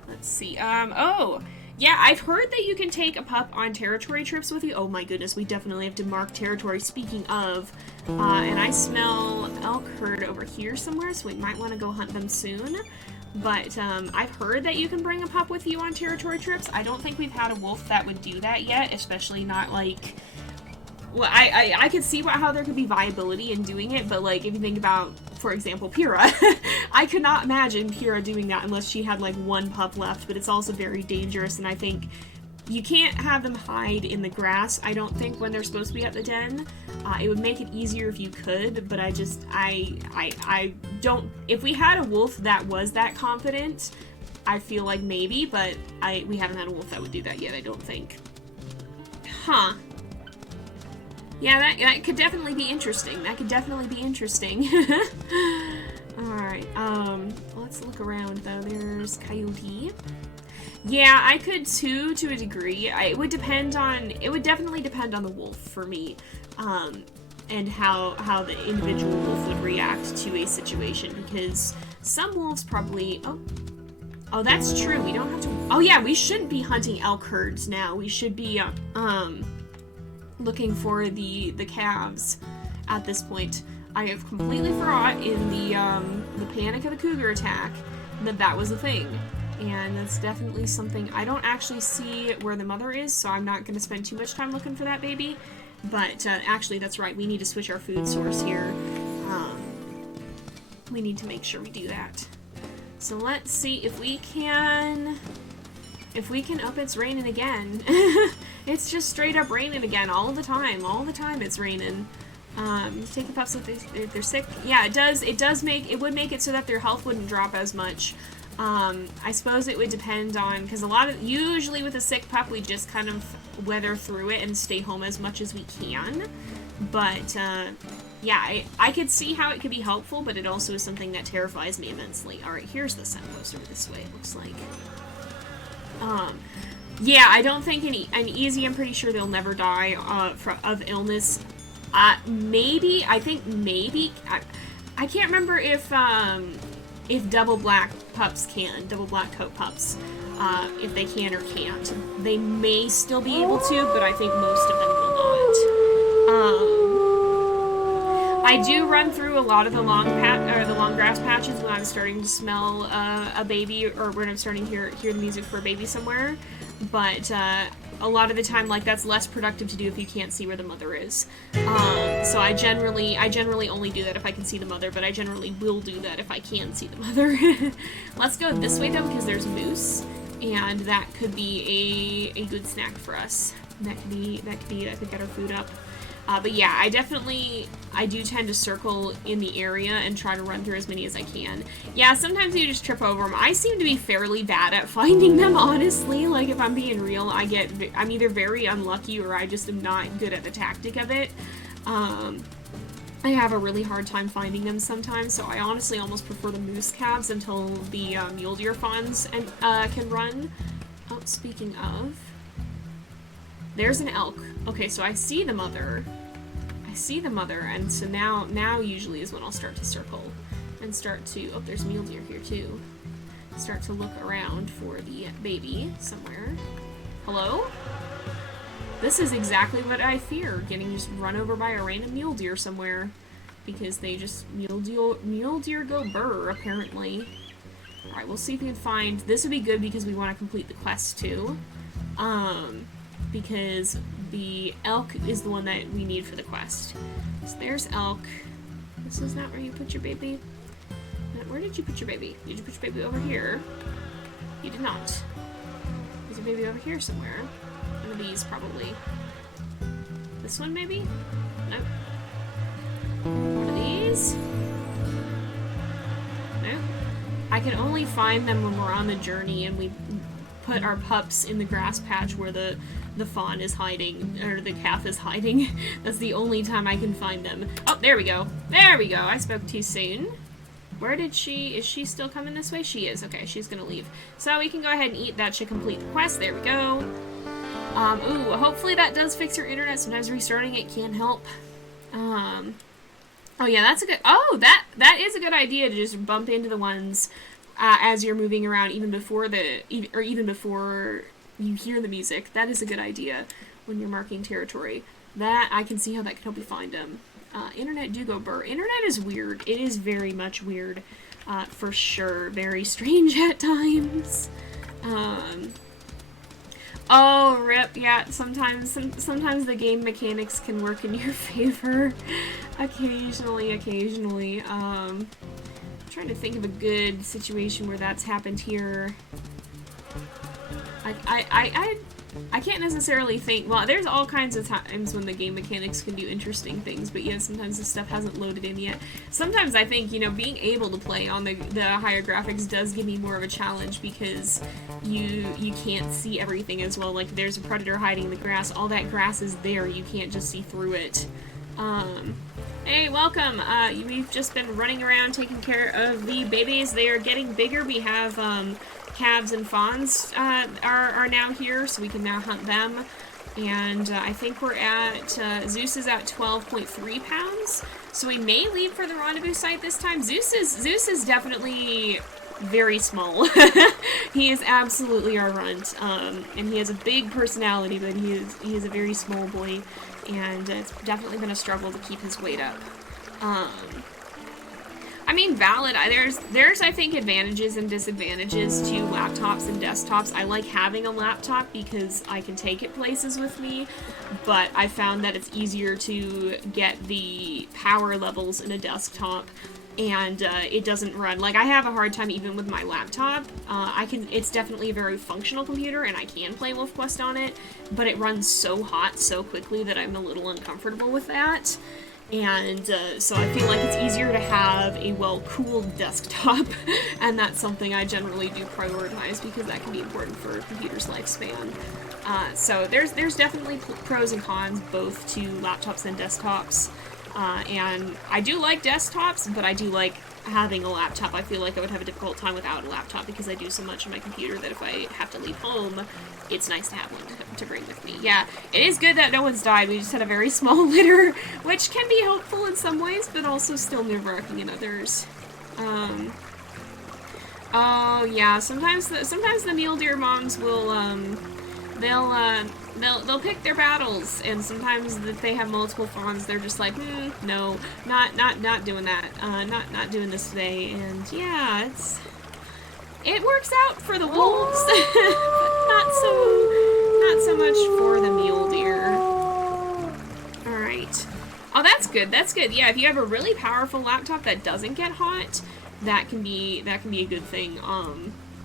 let's see. Oh, yeah, I've heard that you can take a pup on territory trips with you. Oh my goodness, we definitely have to mark territory. Speaking of, and I smell elk herd over here somewhere, so we might want to go hunt them soon. But, I've heard that you can bring a pup with you on territory trips. I don't think we've had a wolf that would do that yet, especially not, like... Well, I could see how there could be viability in doing it, but, like, if you think about, for example, Pyrrha, I could not imagine Pyrrha doing that unless she had, like, one pup left, but it's also very dangerous, and I think you can't have them hide in the grass, I don't think, when they're supposed to be at the den. It would make it easier if you could, but I don't... If we had a wolf that was that confident, I feel like maybe, but we haven't had a wolf that would do that yet, I don't think. Huh. Yeah, that could definitely be interesting. That could definitely be interesting. Alright, let's look around, though. There's Coyote. Yeah, I could too, to a degree. It would definitely depend on the wolf for me, and how the individual wolf would react to a situation, because some wolves probably, oh, that's true, we don't have to, oh yeah, we shouldn't be hunting elk herds now, we should be, looking for the calves at this point. I have completely forgot in the panic of the cougar attack that was a thing. And that's definitely something. I don't actually see where the mother is, so I'm not going to spend too much time looking for that baby. But actually, that's right. We need to switch our food source here. We need to make sure we do that. So let's see if we can... Oh, it's raining again. It's just straight up raining again all the time. All the time it's raining. You take the pups if they're sick. Yeah, it does. It would make it so that their health wouldn't drop as much. I suppose it would depend on, because usually with a sick pup, we just kind of weather through it and stay home as much as we can. But, yeah, I could see how it could be helpful, but it also is something that terrifies me immensely. Alright, here's the sun goes over this way, it looks like. Yeah, I don't think an easy, I'm pretty sure they'll never die, of illness. Maybe, I think maybe, I can't remember if double black coat pups, if they can or can't. They may still be able to, but I think most of them will not. I do run through a lot of the long grass patches when I'm starting to smell a baby, or when I'm starting to hear the music for a baby somewhere, but a lot of the time, like, that's less productive to do if you can't see where the mother is. So I generally only do that if I can see the mother, but I generally will do that if I can see the mother. Let's go this way though, because there's moose, and that could be a good snack for us. That could get our food up. But yeah, I do tend to circle in the area and try to run through as many as I can. Yeah, sometimes you just trip over them. I seem to be fairly bad at finding them, honestly. Like, if I'm being real, I'm either very unlucky or I just am not good at the tactic of it. I have a really hard time finding them sometimes, so I honestly almost prefer the moose calves until the mule deer fawns can run. Oh, speaking of... There's an elk. Okay, so I see the mother. And so now usually is when I'll start to circle and start to... Oh, there's mule deer here too. Start to look around for the baby somewhere. Hello? This is exactly what I fear, getting just run over by a random mule deer somewhere. Because they just... Mule deer go burr, apparently. Alright, we'll see if we can find... This would be good because we want to complete the quest too. Because the elk is the one that we need for the quest. So there's elk. This is not where you put your baby. Where did you put your baby? Did you put your baby over here? You did not. There's a baby over here somewhere. One of these, probably. This one, maybe? Nope. One of these? Nope. I can only find them when we're on the journey and we put our pups in the grass patch where the fawn is hiding, or the calf is hiding. That's the only time I can find them. Oh, there we go. There we go. I spoke too soon. Where did she... Is she still coming this way? She is. Okay, she's gonna leave. So we can go ahead and eat. That should complete the quest. There we go. Ooh, hopefully that does fix your internet. Sometimes restarting it can help. Oh yeah, that's a good... Oh, that is a good idea to just bump into the ones as you're moving around, even before you hear the music. That is a good idea when you're marking territory. That, I can see how that can help you find them. Internet do go burr. Internet is weird. It is very much weird, for sure. Very strange at times. Oh, rip, yeah, sometimes the game mechanics can work in your favor. Occasionally. I'm trying to think of a good situation where that's happened here. I can't necessarily think... Well, there's all kinds of times when the game mechanics can do interesting things, but yeah, sometimes the stuff hasn't loaded in yet. Sometimes I think, you know, being able to play on the higher graphics does give me more of a challenge because you can't see everything as well. Like, there's a predator hiding in the grass. All that grass is there. You can't just see through it. Hey, welcome! We've just been running around taking care of the babies. They are getting bigger. We have, calves and fawns, are now here, so we can now hunt them. And, I think we're at, Zeus is at 12.3 pounds, so we may leave for the rendezvous site this time. Zeus is definitely very small. He is absolutely our runt, and he has a big personality, but he is a very small boy. And it's definitely been a struggle to keep his weight up. I mean, valid. There's I think advantages and disadvantages to laptops and desktops. I like having a laptop because I can take it places with me, but I found that it's easier to get the power levels in a desktop, and it doesn't run. Like, I have a hard time even with my laptop. It's definitely a very functional computer, and I can play WolfQuest on it, but it runs so hot so quickly that I'm a little uncomfortable with that. And so I feel like it's easier to have a well-cooled desktop, and that's something I generally do prioritize because that can be important for a computer's lifespan. So there's definitely pros and cons both to laptops and desktops, and I do like desktops, but I do like having a laptop. I feel like I would have a difficult time without a laptop because I do so much on my computer that if I have to leave home, it's nice to have one to bring with me. Yeah, it is good that no one's died. We just had a very small litter, which can be helpful in some ways, but also still nerve-wracking in others. Oh yeah, sometimes the mule deer moms will, they'll pick their battles, and sometimes if they have multiple fawns, they're just like, no, not doing that, not doing this today, and yeah, it works out for the wolves, but not so much for the mule deer. Alright. Oh, that's good, yeah, if you have a really powerful laptop that doesn't get hot, that can be a good thing,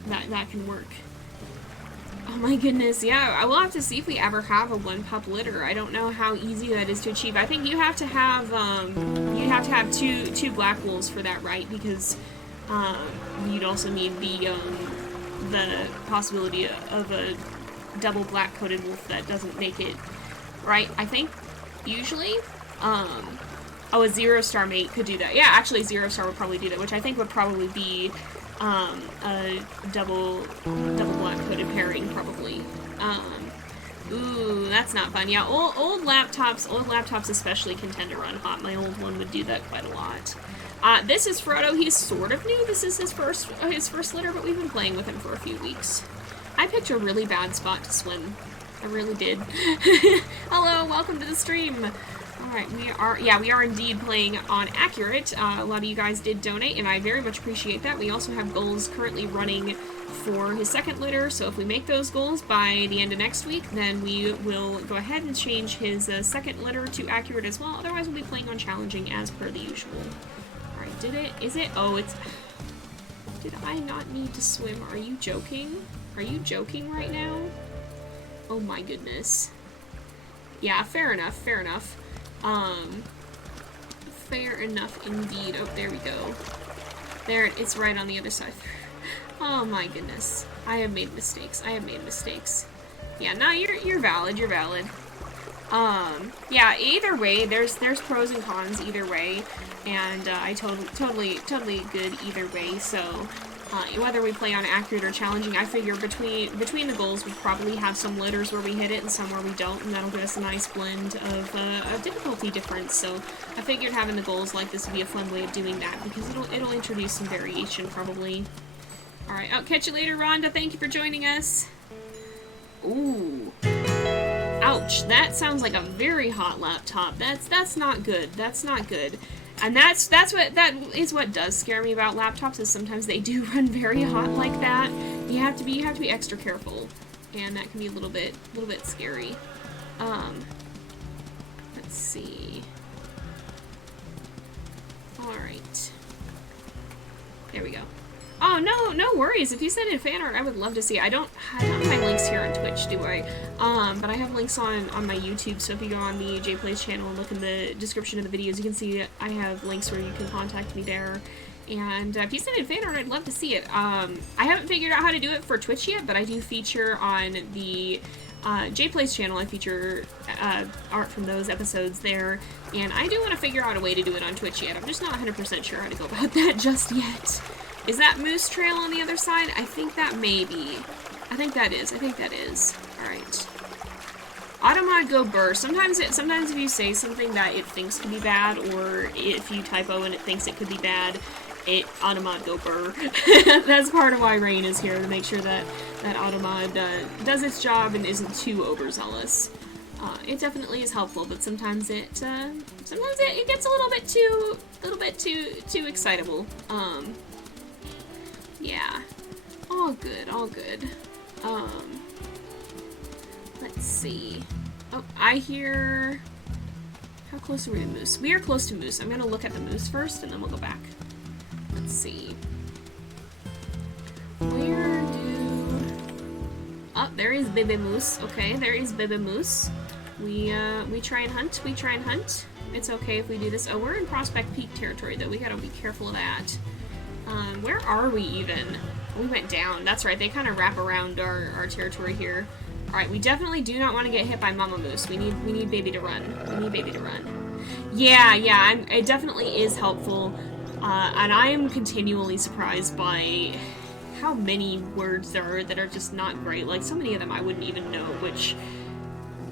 that can work. Oh my goodness, yeah, I will have to see if we ever have a one-pup litter. I don't know how easy that is to achieve. I think you have to have two black wolves for that, right? Because, you'd also need the possibility of a double black-coated wolf that doesn't make it, right? I think, usually, oh, a zero-star mate could do that. Yeah, actually, zero-star would probably do that, which I think would probably be a double black-coated pairing, probably. Ooh, that's not fun. Yeah, old laptops especially can tend to run hot. My old one would do that quite a lot. This is Frodo. He's sort of new. This is his first litter, but we've been playing with him for a few weeks. I picked a really bad spot to swim. I really did. Hello, welcome to the stream. Alright, we are indeed playing on Accurate. A lot of you guys did donate, and I very much appreciate that. We also have goals currently running for his second litter, so if we make those goals by the end of next week, then we will go ahead and change his second litter to Accurate as well. Otherwise, we'll be playing on Challenging as per the usual. Alright, oh, did I not need to swim? Are you joking? Are you joking right now? Oh my goodness. Yeah, fair enough, fair enough. Fair enough indeed. Oh, there we go. There, it's right on the other side. Oh my goodness. I have made mistakes. Yeah, no, you're valid, yeah, either way, there's pros and cons either way, and I totally good either way, so whether we play on Accurate or Challenging, I figure between the goals we probably have some litters where we hit it and some where we don't, and that'll give us a nice blend of difficulty difference, so I figured having the goals like this would be a fun way of doing that, because it'll introduce some variation, probably. Alright, I'll catch you later, Rhonda, thank you for joining us. Ooh. Ouch, that sounds like a very hot laptop. That's not good. That's not good. And that is what does scare me about laptops, is sometimes they do run very hot like that. You have to be extra careful, and that can be a little bit scary. Let's see. All right. There we go. Oh, no worries. If you send in fan art, I would love to see it. I don't have my links here on Twitch, do I? But I have links on my YouTube, so if you go on the JayPlays channel and look in the description of the videos, you can see that I have links where you can contact me there. And if you send in fan art, I'd love to see it. I haven't figured out how to do it for Twitch yet, but I do feature on the JayPlays channel. I feature art from those episodes there, and I do want to figure out a way to do it on Twitch yet. I'm just not 100% sure how to go about that just yet. Is that Moose Trail on the other side? I think that may be. I think that is. Alright. Automod go burr. Sometimes if you say something that it thinks could be bad, or if you typo and it thinks it could be bad, it Automod go burr. That's part of why Rain is here, to make sure that Automod does its job and isn't too overzealous. It definitely is helpful, but sometimes it gets a little bit too excitable. Yeah. All good, all good. Let's see. Oh, I hear... How close are we to moose? We are close to moose. I'm gonna look at the moose first, and then we'll go back. Let's see. Where do... Oh, there is baby moose. Okay, there is baby moose. We try and hunt. We try and hunt. It's okay if we do this. Oh, we're in Prospect Peak territory, though. We gotta be careful of that. Where are we, even? We went down. That's right. They kind of wrap around our territory here. Alright, we definitely do not want to get hit by Mama Moose. We need Baby to run. We need Baby to run. Yeah, it definitely is helpful. And I am continually surprised by how many words there are that are just not great. Like, so many of them I wouldn't even know, which...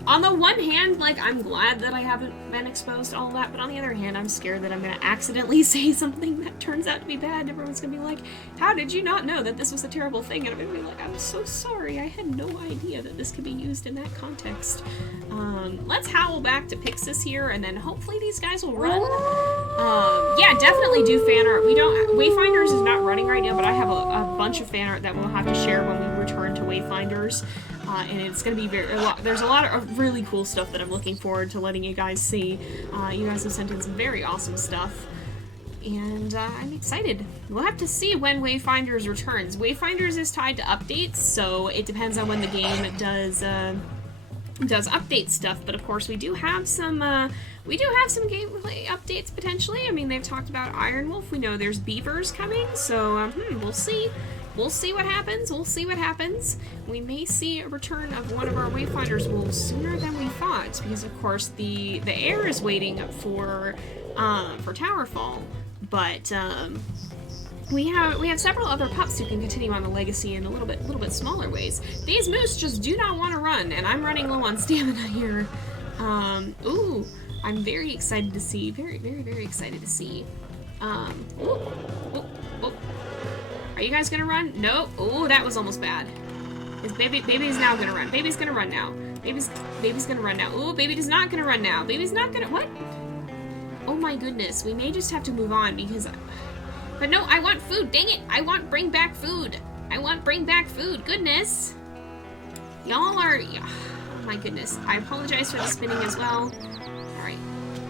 On the one hand, like, I'm glad that I haven't been exposed to all that, but on the other hand, I'm scared that I'm gonna accidentally say something that turns out to be bad, and everyone's gonna be like, how did you not know that this was a terrible thing? And I'm gonna be like, I'm so sorry, I had no idea that this could be used in that context. Let's howl back to Pyxis here, and then hopefully these guys will run. Yeah, definitely do fan art. Wayfinders is not running right now, but I have a bunch of fan art that we'll have to share when we return to Wayfinders. And it's going to be there's a lot of really cool stuff that I'm looking forward to letting you guys see. You guys have sent in some very awesome stuff. And I'm excited. We'll have to see when Wayfinders returns. Wayfinders is tied to updates, so it depends on when the game does update stuff. But of course, we do have some gameplay updates potentially. I mean, they've talked about Iron Wolf. We know there's beavers coming, so we'll see. We'll see what happens. We'll see what happens. We may see a return of one of our Wayfinders wolves sooner than we thought, because of course the heir is waiting for Towerfall. But we have several other pups who can continue on the legacy in a little bit smaller ways. These moose just do not want to run, and I'm running low on stamina here. Ooh, I'm very excited to see. Very excited to see. Ooh. Are you guys gonna run? Nope. Oh, that was almost bad. Baby's now gonna run. Baby's gonna run now. Baby's gonna run now. Ooh, baby is not gonna run now. Baby's not gonna... What? Oh my goodness. We may just have to move on because... But no, I want food. Dang it. I want bring back food. I want bring back food. Goodness. Y'all are... Oh my goodness. I apologize for the spinning as well. Alright.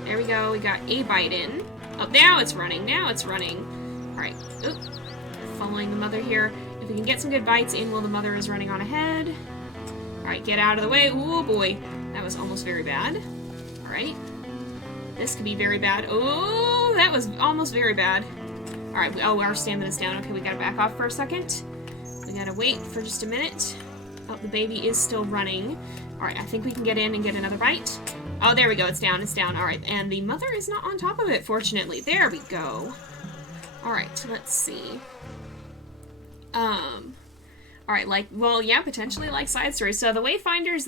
There we go. We got a bite in. Oh, now it's running. Now it's running. Alright. Oop. Following the mother here. If we can get some good bites in while the mother is running on ahead. Alright, get out of the way. Oh boy. That was almost very bad. Alright. This could be very bad. Oh, that was almost very bad. Alright, oh, our stamina's down. Okay, we gotta back off for a second. We gotta wait for just a minute. Oh, the baby is still running. Alright, I think we can get in and get another bite. Oh, there we go. It's down. It's down. Alright, and the mother is not on top of it, fortunately. There we go. Alright, let's see. Alright, like, well, yeah, potentially like side stories. So the Wayfinders,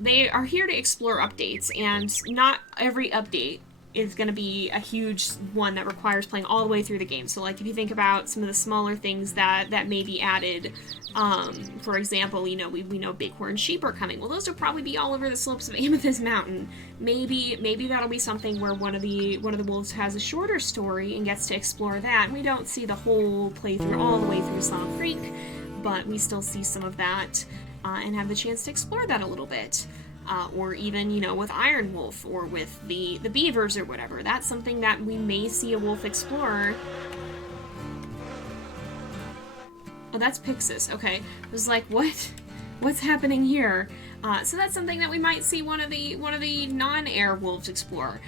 they are here to explore updates, and not every update is going to be a huge one that requires playing all the way through the game. So, like, if you think about some of the smaller things that may be added, for example, you know, we know bighorn sheep are coming. Well, those will probably be all over the slopes of Amethyst Mountain. Maybe that'll be something where one of the wolves has a shorter story and gets to explore that. We don't see the whole playthrough all the way through Salt Creek, but we still see some of that, and have the chance to explore that a little bit. Or even, you know, with Iron Wolf, or with the beavers or whatever. That's something that we may see a wolf explore. Oh, that's Pyxis. Okay. I was like, what? What's happening here? So that's something that we might see one of the non-air wolves explore.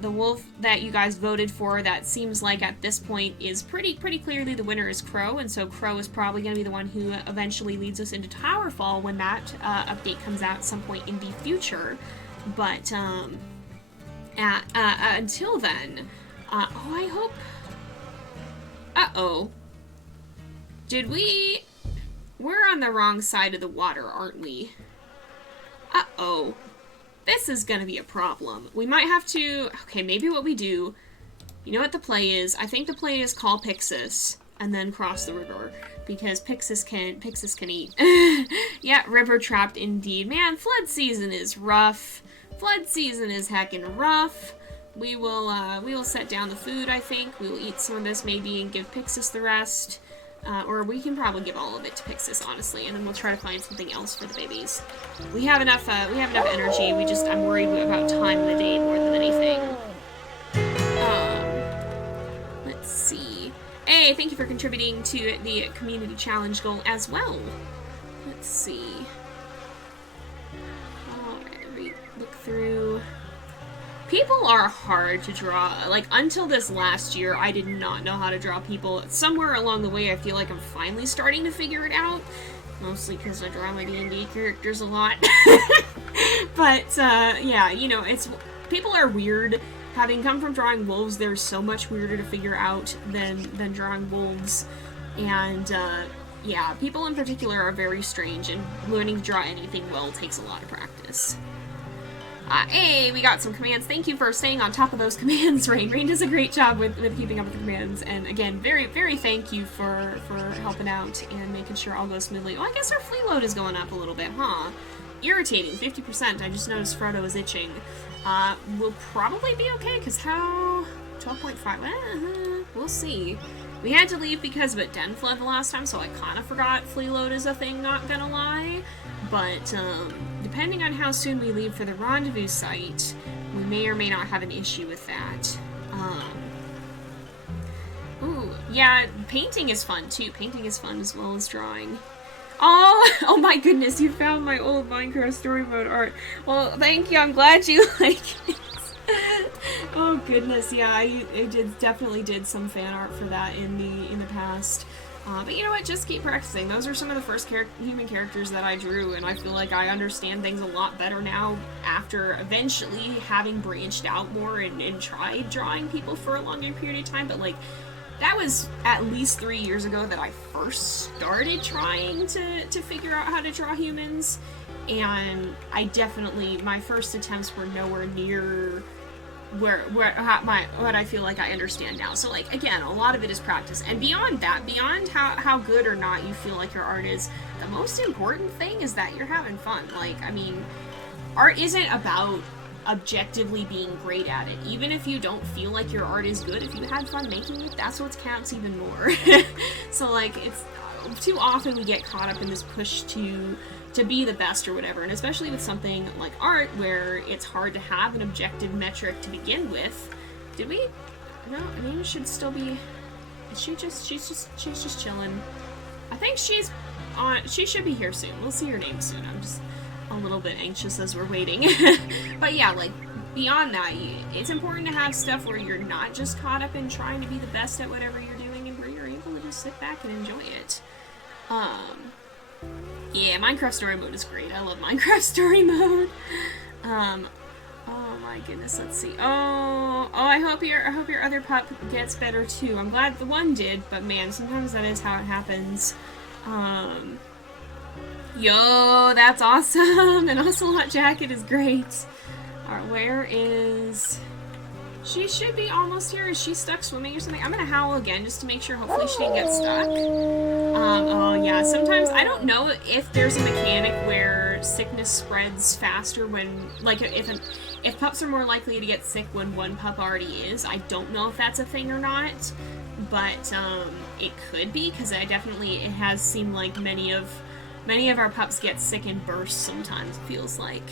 The wolf that you guys voted for, that seems like at this point is pretty clearly the winner is Crow, and so Crow is probably going to be the one who eventually leads us into Towerfall when that update comes out at some point in the future. But until then, oh, I hope... Uh-oh. We're on the wrong side of the water, aren't we? Uh-oh. This is gonna be a problem. We might have to... Okay, maybe what we do... You know what the play is? I think the play is call Pyxis. and then cross the river, because Pyxis can eat. Yeah, river trapped indeed. Man, flood season is rough. Flood season is heckin' rough. We will set down the food, I think. We will eat some of this maybe and give Pyxis the rest. Or we can probably give all of it to Pyxis, honestly, and then we'll try to find something else for the babies. We have enough energy. I'm worried about time of the day more than anything. Let's see. Hey, thank you for contributing to the community challenge goal as well. Let's see. Alright, look through. People are hard to draw. Like, until this last year, I did not know how to draw people. Somewhere along the way, I feel like I'm finally starting to figure it out. Mostly because I draw my D&D characters a lot. But, yeah, you know, people are weird. Having come from drawing wolves, they're so much weirder to figure out than drawing wolves. And, yeah, people in particular are very strange, and learning to draw anything well takes a lot of practice. Hey, we got some commands. Thank you for staying on top of those commands, Rain. Rain does a great job with keeping up with the commands. And again, very, very thank you for helping out and making sure all goes smoothly. Oh, I guess our flea load is going up a little bit, huh? Irritating, 50%. I just noticed Frodo is itching. We'll probably be okay, because how... 12.5? We'll see. We had to leave because of a den flood the last time, so I kind of forgot flea load is a thing, not gonna lie. But, depending on how soon we leave for the rendezvous site, we may or may not have an issue with that. Ooh, yeah, painting is fun, too. Painting is fun as well as drawing. Oh my goodness, you found my old Minecraft story mode art. Well, thank you, I'm glad you like it. Oh goodness, yeah, I definitely did some fan art for that in the past. But you know what, just keep practicing. Those are some of the first human characters that I drew, and I feel like I understand things a lot better now after eventually having branched out more and tried drawing people for a longer period of time. But like, that was at least 3 years ago that I first started trying to figure out how to draw humans, and my first attempts were nowhere near what I feel like I understand now. So like, again, a lot of it is practice, and beyond that, beyond how good or not you feel like your art is, the most important thing is that you're having fun. Like, I mean, art isn't about objectively being great at it. Even if you don't feel like your art is good, if you had fun making it, that's what counts even more. So like, it's too often we get caught up in this push to be the best or whatever, and especially with something like art where it's hard to have an objective metric to begin with. Did we? No, I mean, it should still be. She's just chilling. I think she should be here soon. We'll see her name soon. I'm just a little bit anxious as we're waiting. But yeah, like, beyond that, it's important to have stuff where you're not just caught up in trying to be the best at whatever you're doing, and where you're able to just sit back and enjoy it. Yeah, Minecraft Story Mode is great. I love Minecraft Story Mode. Oh my goodness, let's see. Oh, I hope your other pup gets better too. I'm glad the one did, but man, sometimes that is how it happens. Yo, that's awesome! An Ocelot jacket is great. Alright, where is... She should be almost here. Is she stuck swimming or something? I'm gonna howl again just to make sure hopefully she didn't get stuck. Oh yeah, sometimes, I don't know if there's a mechanic where sickness spreads faster when, like, if pups are more likely to get sick when one pup already is. I don't know if that's a thing or not, but it could be, because it has seemed like many of our pups get sick in bursts sometimes, it feels like.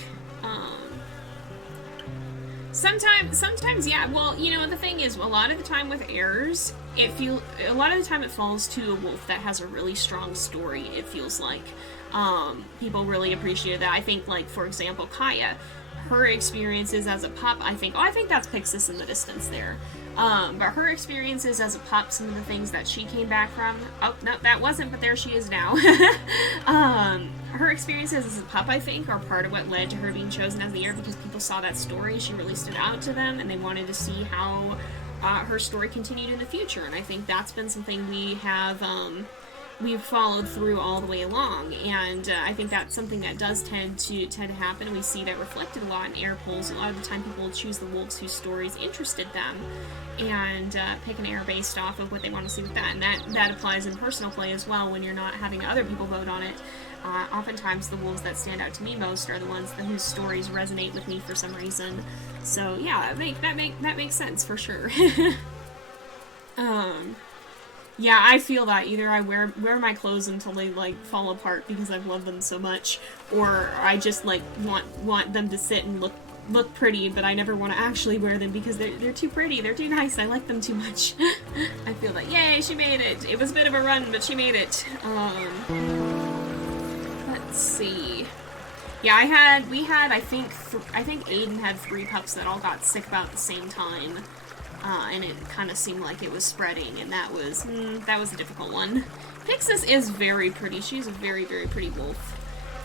Sometimes, yeah. Well, you know, the thing is, a lot of the time with errors, a lot of the time it falls to a wolf that has a really strong story, it feels like. People really appreciate that. I think, like, for example, Kaya, her experiences as a pup, I think that's Pyxis in the distance there. But her experiences as a pup, some of the things that she came back from, oh, no, that wasn't, but there she is now. Her experiences as a pup, I think, are part of what led to her being chosen as the heir, because people saw that story, she really stood out to them, and they wanted to see how her story continued in the future, and I think that's been something we have we've followed through all the way along, and I think that's something that does tend to happen. We see that reflected a lot in air polls. A lot of the time people will choose the wolves whose stories interested them, and pick an air based off of what they want to see with that, and that applies in personal play as well when you're not having other people vote on it. Oftentimes the wolves that stand out to me most are the ones whose stories resonate with me for some reason. So yeah, that makes sense for sure. Yeah, I feel that. Either I wear my clothes until they, like, fall apart because I've loved them so much, or I just, like, want them to sit and look pretty, but I never want to actually wear them because they're too pretty, they're too nice, I like them too much. I feel like, yay, she made it! It was a bit of a run, but she made it. Let's see. Yeah, we had, I think Aiden had 3 pups that all got sick about the same time. And it kind of seemed like it was spreading, and that was a difficult one. Pyxis is very pretty. She's a very, very pretty wolf,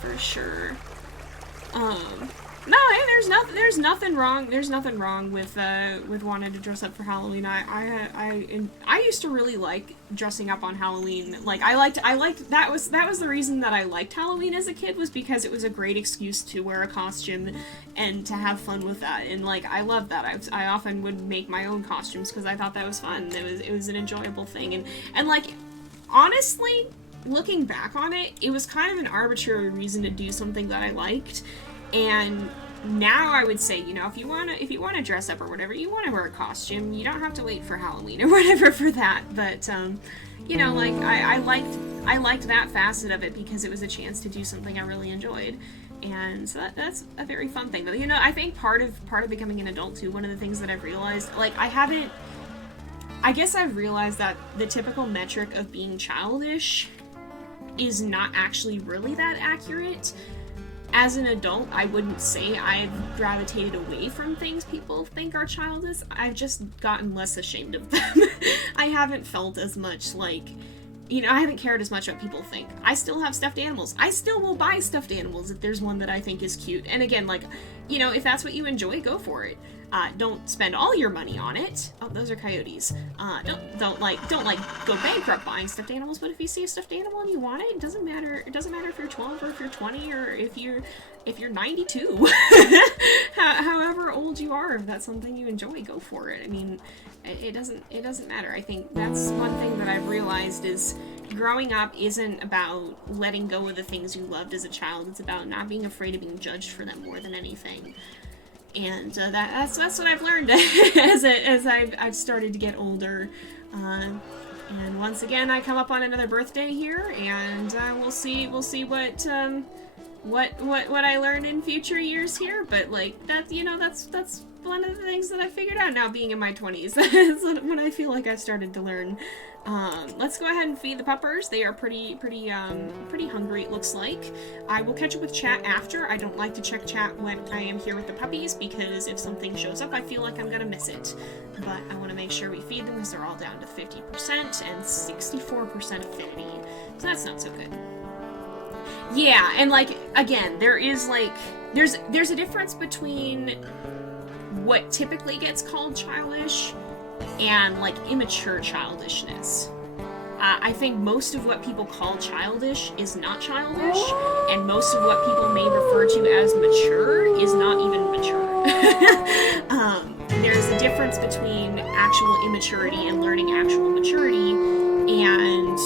for sure. No, hey, there's nothing wrong with wanting to dress up for Halloween. I used to really like dressing up on Halloween. Like, I liked that was the reason that I liked Halloween as a kid, was because it was a great excuse to wear a costume and to have fun with that. And, like, I loved that. I often would make my own costumes because I thought that was fun. It was an enjoyable thing. And like, honestly, looking back on it, it was kind of an arbitrary reason to do something that I liked. And now I would say, you know, if you wanna dress up or whatever, you wanna wear a costume, you don't have to wait for Halloween or whatever for that. But you know, like, I liked that facet of it because it was a chance to do something I really enjoyed. And so that's a very fun thing. But, you know, I think part of becoming an adult too, one of the things that I've realized, like, I guess I've realized that the typical metric of being childish is not actually really that accurate. As an adult, I wouldn't say I've gravitated away from things people think are childish. I've just gotten less ashamed of them. I haven't felt as much like, you know, I haven't cared as much what people think. I still have stuffed animals. I still will buy stuffed animals if there's one that I think is cute. And again, like, you know, if that's what you enjoy, go for it. Don't spend all your money on it. Oh, those are coyotes. Don't go bankrupt buying stuffed animals, but if you see a stuffed animal and you want it, it doesn't matter if you're 12 or if you're 20 or if you're 92. However old you are, if that's something you enjoy, go for it. I mean, it doesn't matter. I think that's one thing that I've realized is growing up isn't about letting go of the things you loved as a child. It's about not being afraid of being judged for them more than anything. And that's what I've learned as I've started to get older. And once again, I come up on another birthday here, and we'll see what I learn in future years here. But, like, that, you know, that's one of the things that I figured out now being in my 20s. That's when I feel like I've started to learn. Let's go ahead and feed the puppers. They are pretty hungry, it looks like. I will catch up with chat after. I don't like to check chat when I am here with the puppies, because if something shows up, I feel like I'm gonna miss it. But I want to make sure we feed them because they're all down to 50% and 64% affinity. So that's not so good. Yeah, and, like, again, there's a difference between what typically gets called childish and, like, immature childishness. I think most of what people call childish is not childish, and most of what people may refer to as mature is not even mature. There's a difference between actual immaturity and learning actual maturity and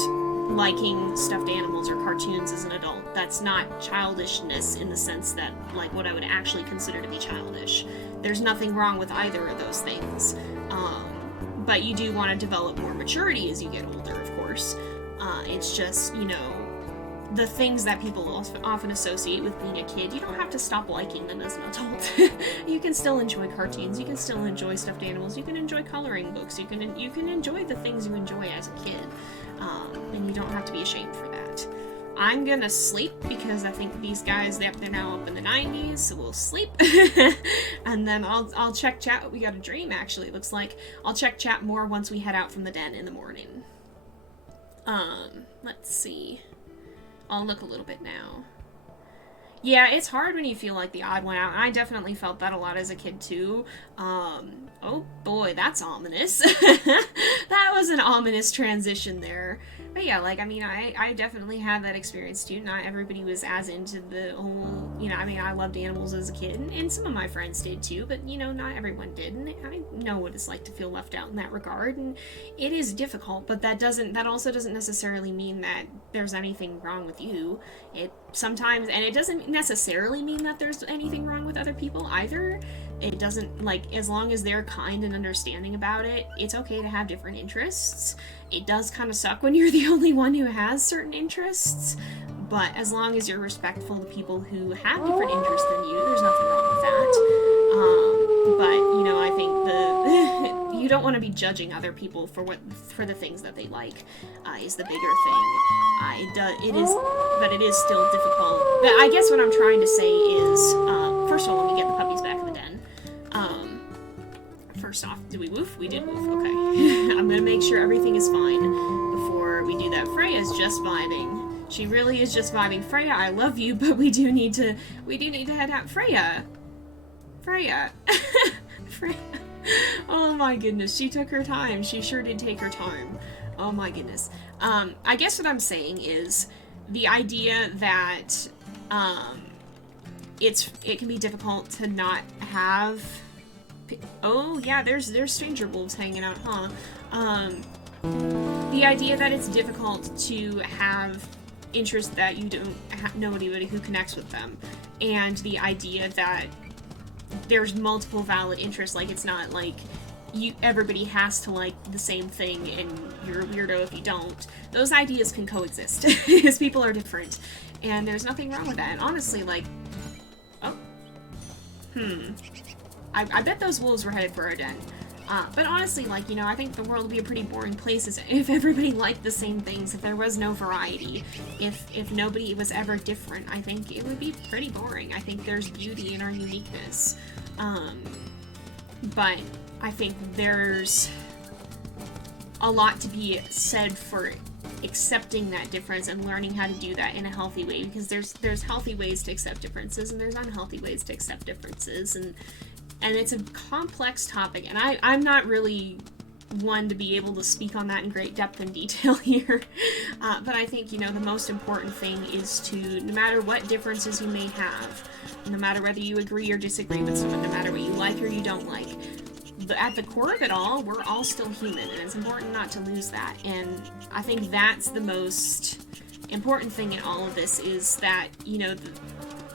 liking stuffed animals or cartoons as an adult. That's not childishness in the sense that, like, what I would actually consider to be childish. There's nothing wrong with either of those things. But you do want to develop more maturity as you get older, of course. It's just, you know, the things that people often associate with being a kid, you don't have to stop liking them as an adult. You can still enjoy cartoons, you can still enjoy stuffed animals, you can enjoy coloring books, you can enjoy the things you enjoy as a kid. And you don't have to be ashamed for that. I'm gonna sleep because I think these guys, they're now up in the 90s, so we'll sleep. And then I'll check chat. We got a dream, actually, it looks like. I'll check chat more once we head out from the den in the morning. Let's see. I'll look a little bit now. Yeah, it's hard when you feel like the odd one out, and I definitely felt that a lot as a kid, too. Oh boy, that's ominous. That was an ominous transition there. But yeah, like, I mean, I definitely had that experience too. Not everybody was as into the whole, you know, I mean, I loved animals as a kid, and some of my friends did too, but, you know, not everyone did, and I know what it's like to feel left out in that regard, and it is difficult, but that also doesn't necessarily mean that there's anything wrong with you. It sometimes, and it doesn't necessarily mean that there's anything wrong with other people either. It doesn't, like, as long as they're kind and understanding about it, it's okay to have different interests. It does kind of suck when you're the only one who has certain interests, but as long as you're respectful to people who have different interests than you, there's nothing wrong with that. But, you know, I think you don't want to be judging other people for the things that they like, is the bigger thing. But it is still difficult. But I guess what I'm trying to say is, first of all, let me get the puppies back in the den. First off, did we woof? We did woof, okay. I'm gonna make sure everything is fine before we do that. Freya's just vibing. She really is just vibing. Freya, I love you, but we do need to head out. Freya! Freya! Oh my goodness, she took her time. She sure did take her time. Oh my goodness. I guess what I'm saying is the idea that, it can be difficult to not have... Oh, yeah, there's stranger wolves hanging out, huh? The idea that it's difficult to have interests that you don't know anybody who connects with them, and the idea that there's multiple valid interests, like, it's not like everybody has to like the same thing and you're a weirdo if you don't. Those ideas can coexist, because people are different, and there's nothing wrong with that. And honestly, like, I bet those wolves were headed for our den. But honestly, like, you know, I think the world would be a pretty boring place if everybody liked the same things, if there was no variety, if nobody was ever different. I think it would be pretty boring. I think there's beauty in our uniqueness. But I think there's a lot to be said for accepting that difference and learning how to do that in a healthy way, because there's healthy ways to accept differences and there's unhealthy ways to accept differences, and it's a complex topic, and I'm not really one to be able to speak on that in great depth and detail here, but I think, you know, the most important thing is to, no matter what differences you may have, no matter whether you agree or disagree with someone, no matter what you like or you don't like, at the core of it all, we're all still human, and it's important not to lose that. And I think that's the most important thing in all of this, is that, you know,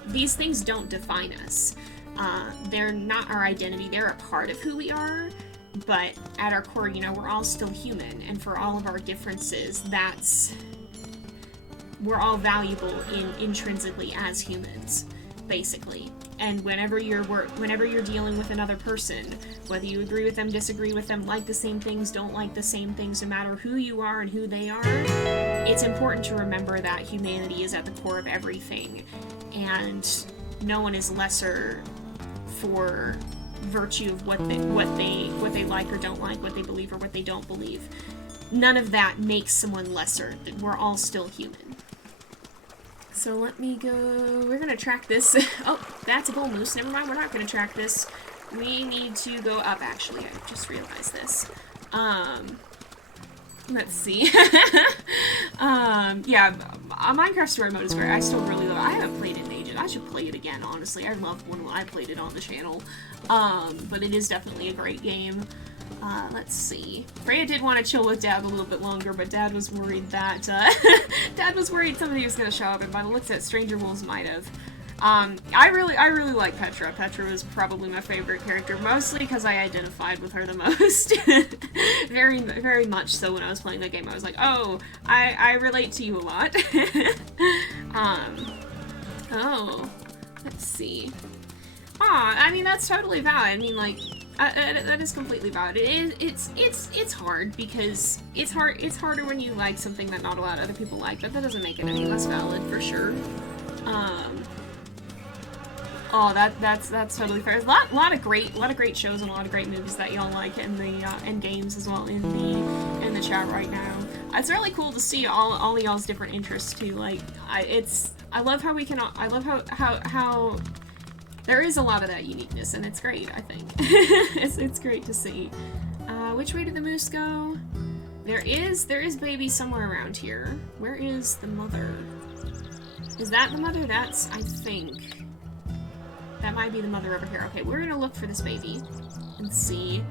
these things don't define us. They're not our identity, they're a part of who we are, but at our core, you know, we're all still human, and for all of our differences, we're all valuable intrinsically as humans, basically. And whenever you're dealing with another person, whether you agree with them, disagree with them, like the same things, don't like the same things, no matter who you are and who they are, it's important to remember that humanity is at the core of everything, and no one is lesser for virtue of what they like or don't like, what they believe or what they don't believe. None of that makes someone lesser. We're all still human. So let me go... We're gonna track this. Oh, that's a bull moose. Never mind, we're not gonna track this. We need to go up, actually. I just realized this. Let's see. Yeah, Minecraft Story Mode is great. I still really love it. I haven't played it in ages. I should play it again, honestly. I loved when I played it on the channel. But it is definitely a great game. Let's see. Freya did want to chill with Dad a little bit longer, but Dad was worried that, Dad was worried somebody was going to show up, and by the looks at Stranger Wolves might have. I really like Petra. Petra was probably my favorite character, mostly because I identified with her the most. Very, very much so when I was playing that game. I was like, oh, I relate to you a lot. Oh, let's see. Aw, I mean, that's totally valid. I mean, like, that is completely valid. It's hard, because it's harder when you like something that not a lot of other people like, but that doesn't make it any less valid, for sure. Oh, that's totally fair. There's a lot of great shows and a lot of great movies that y'all like, and and games as well in the chat right now. It's really cool to see all y'all's different interests too. Like, I love how we can. I love how There is a lot of that uniqueness, and it's great, I think. It's great to see. Which way did the moose go? There is baby somewhere around here. Where is the mother? Is that the mother? That's, I think... That might be the mother over here. Okay, we're gonna look for this baby and see.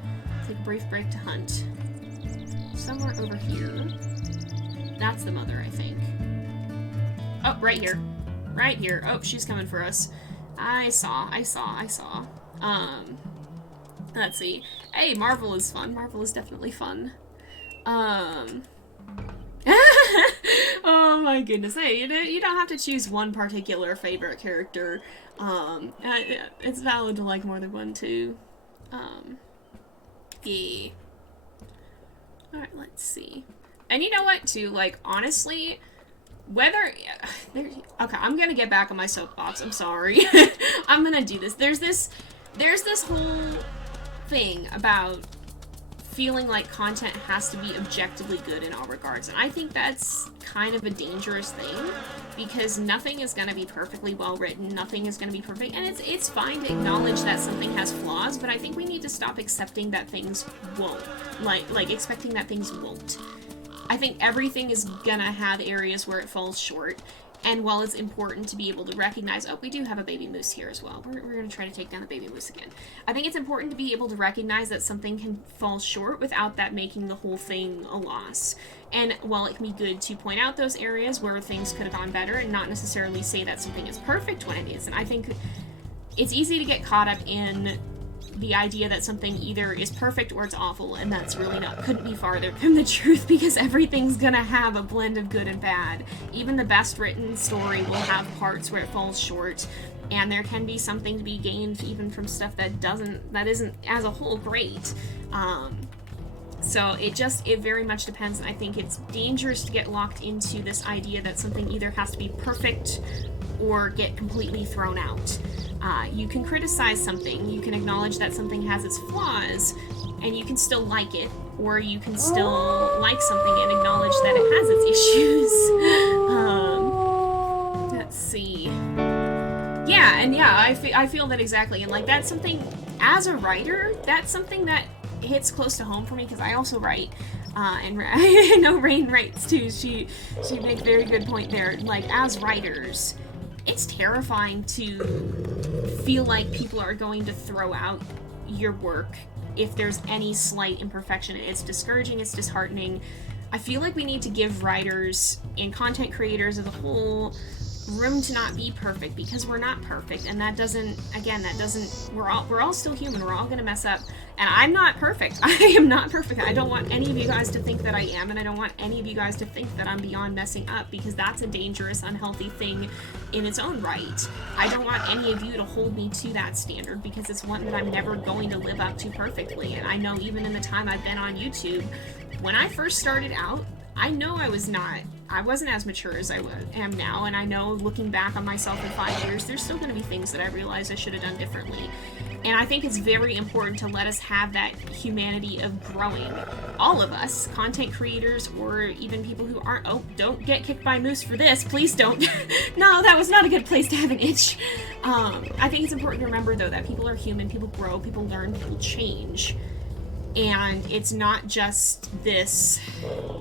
Take a brief break to hunt. Somewhere over here. That's the mother, I think. Oh, right here. Right here. Oh, she's coming for us. I saw. Let's see. Hey, Marvel is fun. Marvel is definitely fun. Oh my goodness. Hey, you don't have to choose one particular favorite character. It's valid to like more than one, too. Yeah. Alright, let's see. And you know what, too? Like, honestly, whether... Okay, I'm gonna get back on my soapbox. I'm sorry. I'm gonna do this. There's this whole thing about feeling like content has to be objectively good in all regards. And I think that's kind of a dangerous thing, because nothing is going to be perfectly well written, nothing is going to be perfect, and it's fine to acknowledge that something has flaws, but I think we need to stop accepting that things won't. Like expecting that things won't. I think everything is gonna have areas where it falls short, and while it's important to be able to recognize, oh, we do have a baby moose here as well. We're going to try to take down the baby moose again. I think it's important to be able to recognize that something can fall short without that making the whole thing a loss. And while it can be good to point out those areas where things could have gone better and not necessarily say that something is perfect when it isn't, I think it's easy to get caught up in the idea that something either is perfect or it's awful, and that's really couldn't be farther from the truth, because everything's gonna have a blend of good and bad. Even the best written story will have parts where it falls short, and there can be something to be gained even from stuff that isn't as a whole great. So it very much depends, and I think it's dangerous to get locked into this idea that something either has to be perfect or get completely thrown out. You can criticize something, you can acknowledge that something has its flaws, and you can still like it, or you can still like something and acknowledge that it has its issues. Let's see. Yeah, and yeah, I feel that exactly, and like that's something, as a writer, that's something that hits close to home for me, because I also write. And I know Rain writes too. She makes a very good point there. Like, as writers, it's terrifying to feel like people are going to throw out your work if there's any slight imperfection. It's discouraging, it's disheartening. I feel like we need to give writers and content creators as a whole room to not be perfect, because we're not perfect, and we're all still human, we're all gonna mess up, and I'm not perfect. I am not perfect. I don't want any of you guys to think that I am, and I don't want any of you guys to think that I'm beyond messing up, because that's a dangerous, unhealthy thing in its own right. I don't want any of you to hold me to that standard, because it's one that I'm never going to live up to perfectly. And I know even in the time I've been on YouTube, when I first started out, I know I wasn't as mature as I am now, and I know looking back on myself in 5 years, there's still going to be things that I realize I should have done differently. And I think it's very important to let us have that humanity of growing. All of us, content creators, or even people who aren't, oh, don't get kicked by Moose for this, please don't. No, that was not a good place to have an itch. I think it's important to remember, though, that people are human, people grow, people learn, people change. And it's not just this,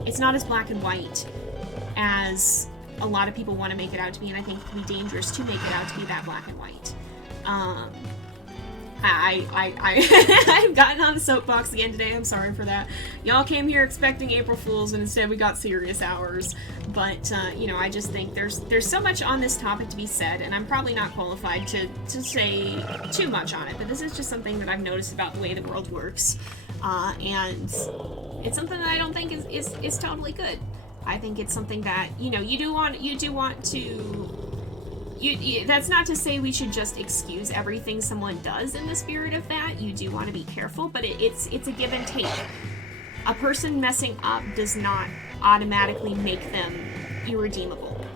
it's not as black and white as a lot of people want to make it out to be, and I think it can be dangerous to make it out to be that black and white. I've gotten on the soapbox again today, I'm sorry for that. Y'all came here expecting April Fools, and instead we got serious hours. But, you know, I just think there's so much on this topic to be said, and I'm probably not qualified to say too much on it, but this is just something that I've noticed about the way the world works. And it's something that I don't think is totally good. I think it's something that, you know, you do want to, that's not to say we should just excuse everything someone does in the spirit of that. You do want to be careful, but it's a give and take. A person messing up does not automatically make them irredeemable.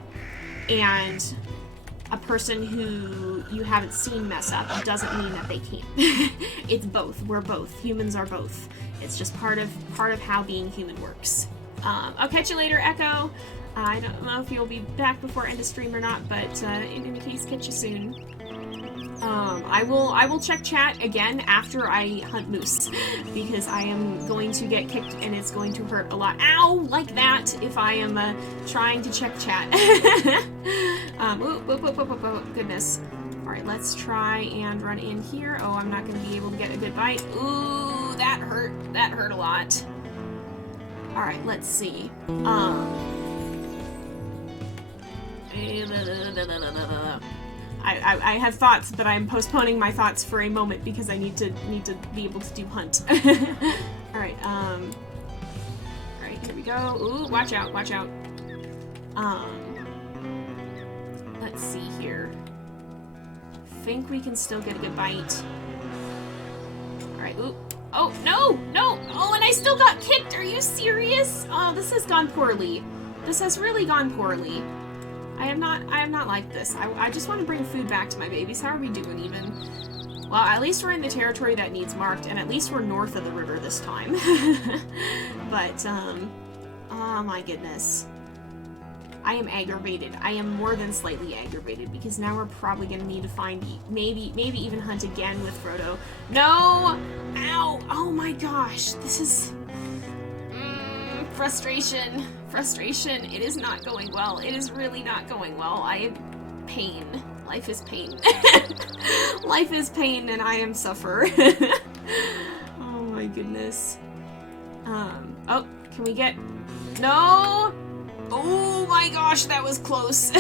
And a person who you haven't seen mess up doesn't mean that they can't. It's both. We're both. Humans are both. It's just part of how being human works. I'll catch you later, Echo. I don't know if you'll be back before end of stream or not, but in any case, catch you soon. I will check chat again after I hunt moose, because I am going to get kicked and it's going to hurt a lot. Ow! Like that, if I am trying to check chat. Goodness. Alright, let's try and run in here. Oh, I'm not going to be able to get a good bite. Ooh, that hurt. That hurt a lot. Alright, let's see. I have thoughts, but I'm postponing my thoughts for a moment because I need to be able to do hunt. Alright, alright, here we go. Ooh, watch out, watch out. Let's see here. Think we can still get a good bite. Alright, ooh. Oh, no! No! Oh, and I still got kicked! Are you serious? Oh, this has gone poorly. This has really gone poorly. I am not like this. I just want to bring food back to my babies. How are we doing even? Well, at least we're in the territory that needs marked, and at least we're north of the river this time. But, oh my goodness. I am aggravated. I am more than slightly aggravated, because now we're probably gonna need to find, maybe even hunt again with Frodo. No! Ow! Oh my gosh, this is... frustration. Frustration. It is not going well. It is really not going well. I am pain. Life is pain. Life is pain, and I am suffer. Oh my goodness. Oh, can we get... No! Oh my gosh, that was close.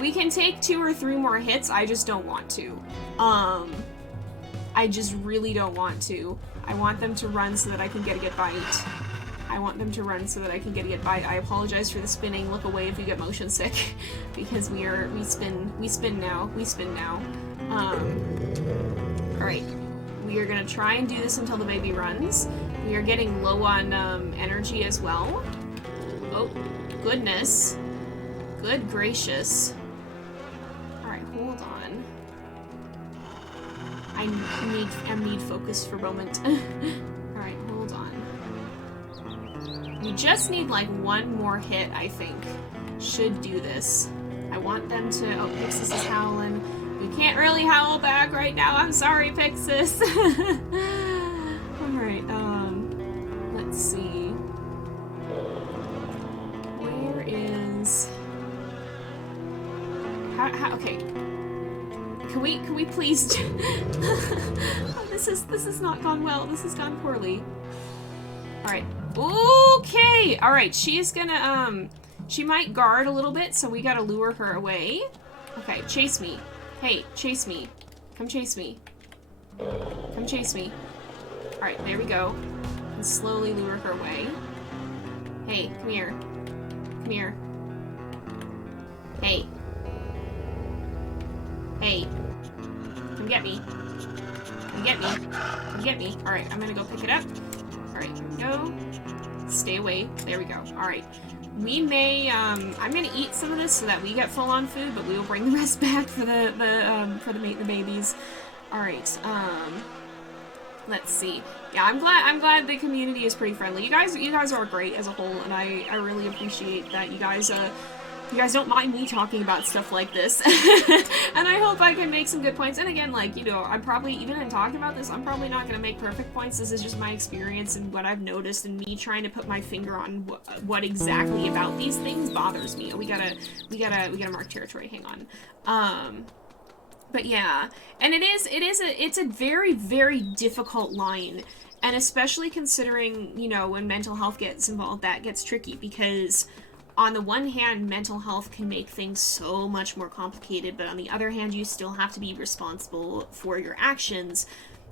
We can take 2 or 3 more hits. I just don't want to. I just really don't want to. I want them to run so that I can get a good bite. I want them to run so that I can get a good bite. I apologize for the spinning. Look away if you get motion sick, because we spin now. Alright. We are gonna try and do this until the baby runs. We are getting low on energy as well. Oh, goodness. Good gracious. Alright, hold on. I need focus for a moment. Alright, hold on. We just need like 1 more hit, I think. Should do this. I want them to... Oh, Pyxis is howling. We can't really howl back right now. I'm sorry, Pyxis. Alright, let's see. Where is... How okay. Can we please... Oh, this has not gone well. This has gone poorly. Alright. Okay! Alright, she's gonna, she might guard a little bit, so we gotta lure her away. Okay, chase me. Hey, chase me. Come chase me. Come chase me. Alright, there we go. And slowly lure her away. Hey, come here. Come here. Hey. Hey. Come get me. Come get me. Come get me. Alright, I'm gonna go pick it up. Alright, here we go. Stay away. There we go. Alright. We may, I'm gonna eat some of this so that we get full-on food, but we will bring the rest back for the babies. Alright, let's see. Yeah, I'm glad the community is pretty friendly. You guys are great as a whole, and I really appreciate that you guys don't mind me talking about stuff like this. And I hope I can make some good points. And again, like, you know, I'm probably, even in talking about this, I'm probably not going to make perfect points. This is just my experience and what I've noticed, and me trying to put my finger on what exactly about these things bothers me. We gotta mark territory, hang on. But yeah, and it's a very, very difficult line. And especially considering, you know, when mental health gets involved, that gets tricky, because on the one hand, mental health can make things so much more complicated, but on the other hand, you still have to be responsible for your actions.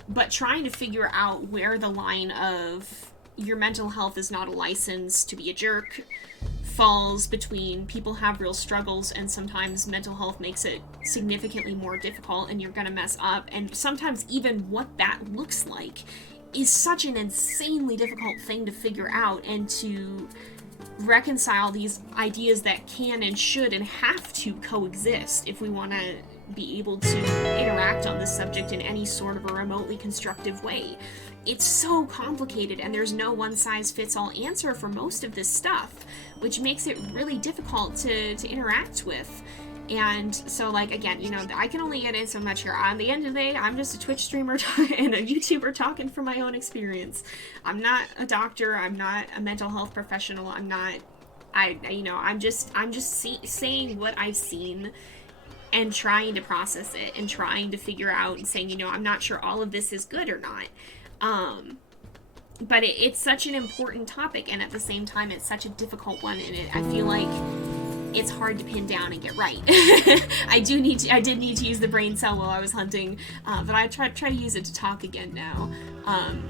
But trying to figure out where the line of your mental health is not a license to be a jerk falls between people have real struggles, and sometimes mental health makes it significantly more difficult and you're gonna mess up, and sometimes even what that looks like is such an insanely difficult thing to figure out, and to reconcile these ideas that can and should and have to coexist if we want to be able to interact on this subject in any sort of a remotely constructive way. It's so complicated, and there's no one-size-fits-all answer for most of this stuff, which makes it really difficult to interact with. And so, like, again, you know, I can only get in so much here. On the end of the day, I'm just a Twitch streamer and a YouTuber talking from my own experience. I'm not a doctor. I'm not a mental health professional. I'm just saying what I've seen and trying to process it and trying to figure out and saying, you know, I'm not sure all of this is good or not. But it's such an important topic, and at the same time, it's such a difficult one, and I feel like it's hard to pin down and get right. I did need to use the brain cell while I was hunting, but I try to use it to talk again now.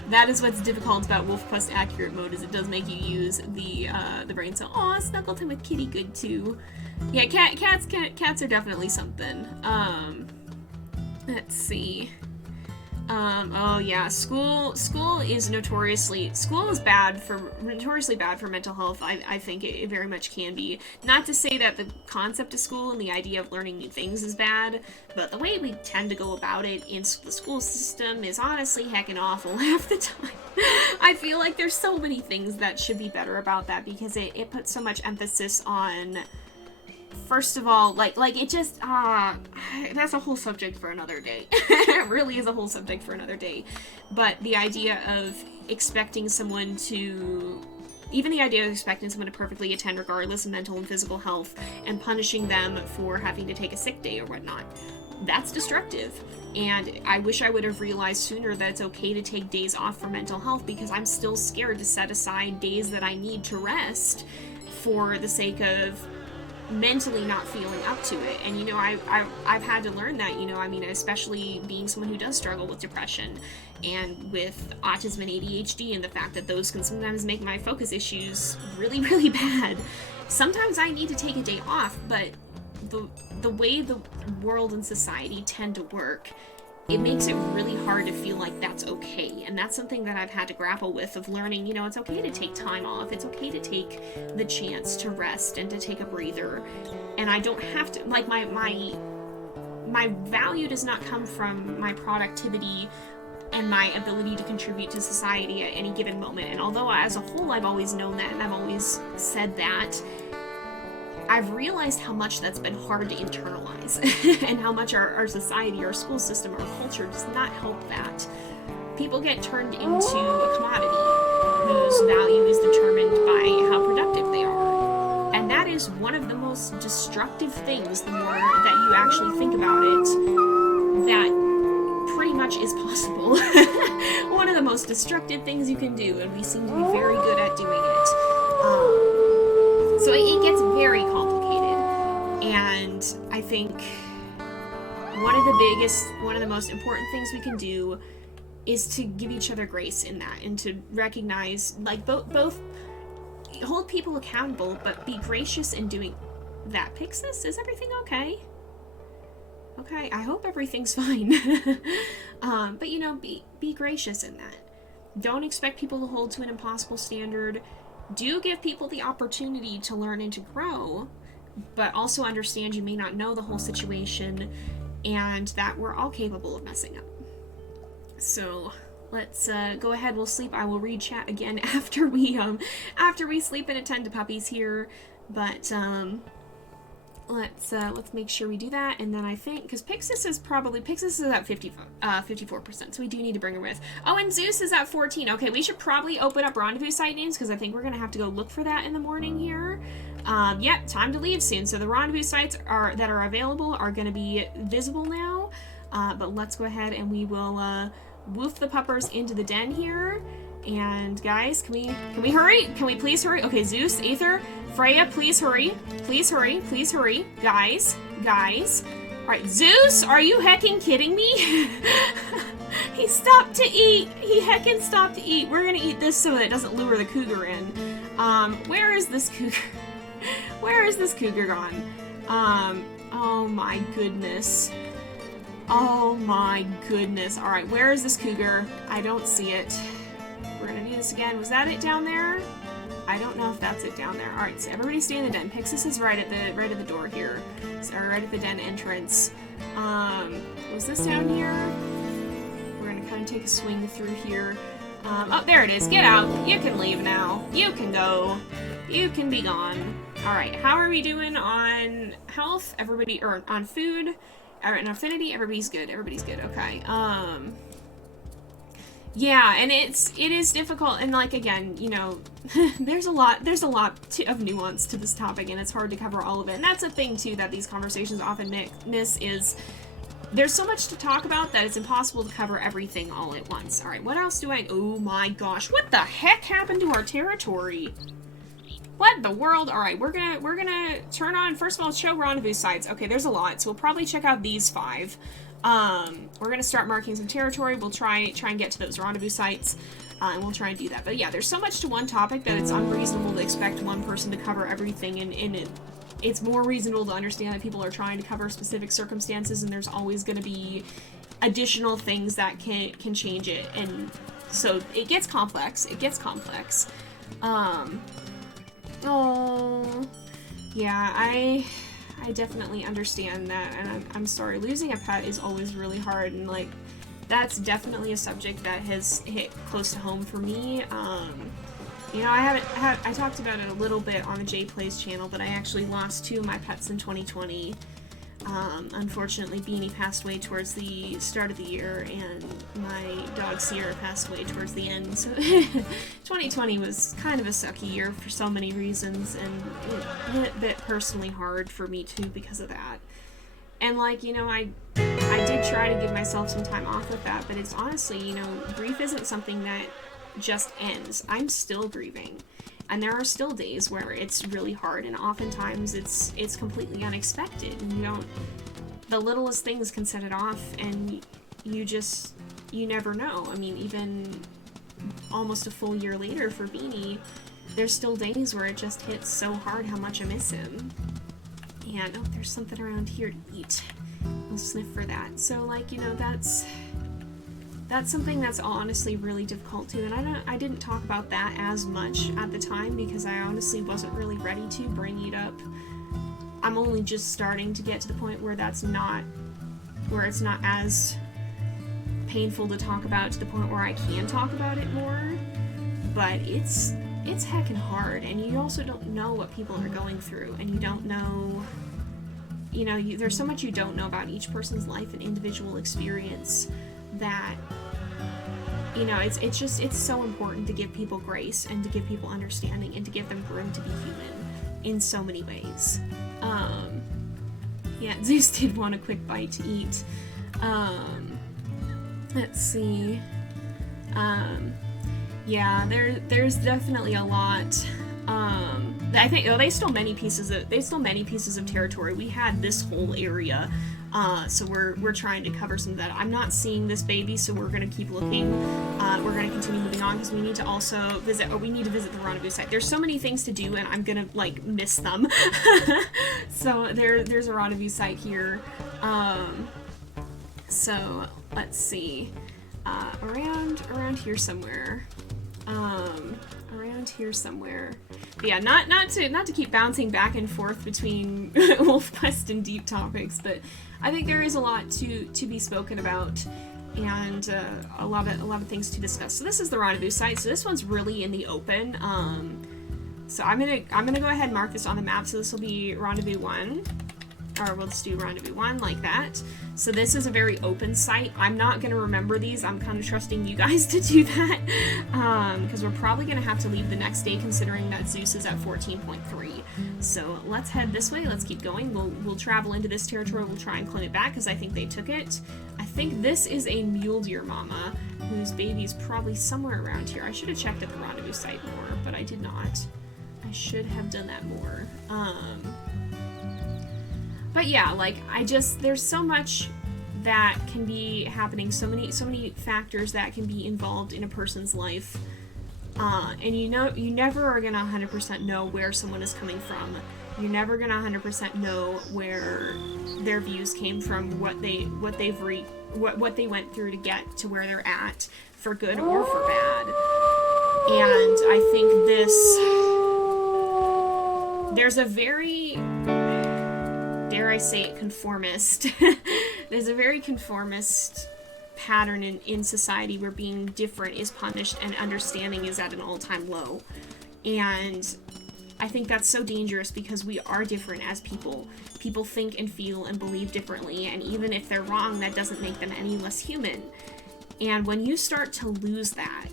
That is what's difficult about WolfQuest accurate mode, is it does make you use the brain cell. Aw, snuggled him with Kitty good too. Yeah, cats are definitely something. Let's see. Oh yeah, school is notoriously bad for mental health. I think it very much can be. Not to say that the concept of school and the idea of learning new things is bad, but the way we tend to go about it in the school system is honestly heckin' awful half the time. I feel like there's so many things that should be better about that, because it puts so much emphasis on, first of all, like it just, that's a whole subject for another day. It really is a whole subject for another day. But the idea of expecting someone to perfectly attend regardless of mental and physical health, and punishing them for having to take a sick day or whatnot, that's destructive. And I wish I would have realized sooner that it's okay to take days off for mental health, because I'm still scared to set aside days that I need to rest for the sake of mentally not feeling up to it. And, you know, I've had to learn that, you know, I mean, especially being someone who does struggle with depression and with autism and ADHD, and the fact that those can sometimes make my focus issues really, really bad. Sometimes I need to take a day off, but the way the world and society tend to work, it makes it really hard to feel like that's okay. And that's something that I've had to grapple with, of learning, you know, it's okay to take time off. It's okay to take the chance to rest and to take a breather. And I don't have to, like, my value does not come from my productivity and my ability to contribute to society at any given moment. And although as a whole I've always known that, and I've always said that, I've realized how much that's been hard to internalize and how much our society, our school system, our culture does not help that. People get turned into a commodity whose value is determined by how productive they are. And that is one of the most destructive things, the more that you actually think about it, that pretty much is possible. One of the most destructive things you can do, and we seem to be very good at doing it. So it gets very complicated, and I think one of the most important things we can do is to give each other grace in that, and to recognize, like, both hold people accountable, but be gracious in doing that. Pyxis, is everything okay? Okay, I hope everything's fine. But, you know, be gracious in that. Don't expect people to hold to an impossible standard. Do give people the opportunity to learn and to grow, but also understand you may not know the whole situation, and that we're all capable of messing up. So let's go ahead. We'll sleep. I will read chat again after we sleep and attend to puppies here. But let's make sure we do that, and then I think, because Pyxis is at 54%, so we do need to bring her with. Oh, and Zeus is at 14. Okay, we should probably open up rendezvous site names, because I think we're gonna have to go look for that in the morning here. Yep, time to leave soon. So the rendezvous sites that are available are gonna be visible now. But let's go ahead and we will woof the puppers into the den here. And guys, can we hurry? Can we please hurry? Okay, Zeus, Aether, Freya, please hurry. Please hurry. Please hurry. Guys. Alright, Zeus, are you hecking kidding me? He stopped to eat. He heckin' stopped to eat. We're gonna eat this so that it doesn't lure the cougar in. Where is this cougar? Where is this cougar gone? Oh my goodness. Oh my goodness. Alright, where is this cougar? I don't see it. We're gonna do this again. Was that it down there? I don't know if that's it down there. Alright, so everybody stay in the den. Pyxis is right at the door here. So right at the den entrance. Was this down here? We're gonna kind of take a swing through here. Oh, there it is. Get out. You can leave now. You can go. You can be gone. Alright, how are we doing on health? Everybody, or on food? And affinity? Everybody's good. Everybody's good. Okay. Yeah, and it is difficult, and like, again, you know, there's a lot of nuance to this topic, and it's hard to cover all of it. And that's a thing too that these conversations often miss, is there's so much to talk about that it's impossible to cover everything all at once. All right, what else do I? Oh my gosh, what the heck happened to our territory? What in the world? All right, we're gonna turn on, first of all, show rendezvous sites. Okay, there's a lot, so we'll probably check out these 5. We're gonna start marking some territory. We'll try and get to those rendezvous sites, and we'll try and do that. But yeah, there's so much to one topic that it's unreasonable to expect one person to cover everything, and it's more reasonable to understand that people are trying to cover specific circumstances, and there's always going to be additional things that can change it, and so it gets complex. Oh, yeah, I definitely understand that, and I'm sorry. Losing a pet is always really hard, and like, that's definitely a subject that has hit close to home for me. You know, I talked about it a little bit on the JayPlays channel, but I actually lost 2 of my pets in 2020. Unfortunately, Beanie passed away towards the start of the year, and my dog Sierra passed away towards the end. So 2020 was kind of a sucky year for so many reasons, and it hit a bit personally hard for me too because of that. And like, you know, I did try to give myself some time off with that, but it's honestly, you know, grief isn't something that just ends. I'm still grieving, and there are still days where it's really hard, and oftentimes it's completely unexpected, and the littlest things can set it off, and you never know. I mean, even almost a full year later for Beanie, there's still days where it just hits so hard how much I miss him. And oh, there's something around here to eat. I'll sniff for that. So like, you know, that's something that's honestly really difficult too, and I didn't talk about that as much at the time because I honestly wasn't really ready to bring it up. I'm only just starting to get to the point where it's not as painful to talk about, to the point where I can talk about it more. But it's heckin' hard, and you also don't know what people are going through, and you don't know, you know, there's so much you don't know about each person's life and individual experience that, you know, it's so important to give people grace and to give people understanding and to give them room to be human in so many ways. Yeah, Zeus did want a quick bite to eat. Let's see. Yeah, there's definitely a lot. I think they still many pieces of territory. We had this whole area. So we're trying to cover some of that. I'm not seeing this baby, so we're going to keep looking. We're going to continue moving on because we need to also visit the rendezvous site. There's so many things to do, and I'm going to, like, miss them. So there's a rendezvous site here. So let's see. Around here somewhere. Around here somewhere. But yeah, not to keep bouncing back and forth between WolfQuest and deep topics, but I think there is a lot to be spoken about, and a lot of things to discuss. So this is the rendezvous site. So this one's really in the open. So I'm gonna go ahead and mark this on the map. So this will be rendezvous 1. Or we'll just do rendezvous 1 like that. So this is a very open site. I'm not going to remember these. I'm kind of trusting you guys to do that. Because we're probably going to have to leave the next day considering that Zeus is at 14.3. So let's head this way. Let's keep going. We'll travel into this territory. We'll try and claim it back because I think they took it. I think this is a mule deer mama whose baby's probably somewhere around here. I should have checked at the rendezvous site more, but I did not. I should have done that more. But yeah, like, there's so much that can be happening, so many factors that can be involved in a person's life, and you never are gonna 100% know where someone is coming from. You're never gonna 100% know where their views came from, what they went through to get to where they're at, for good or for bad. And I think there's a very, dare I say it, conformist. There's a very conformist pattern in society where being different is punished and understanding is at an all-time low. And I think that's so dangerous because we are different as people. People think and feel and believe differently, and even if they're wrong, that doesn't make them any less human. And when you start to lose that,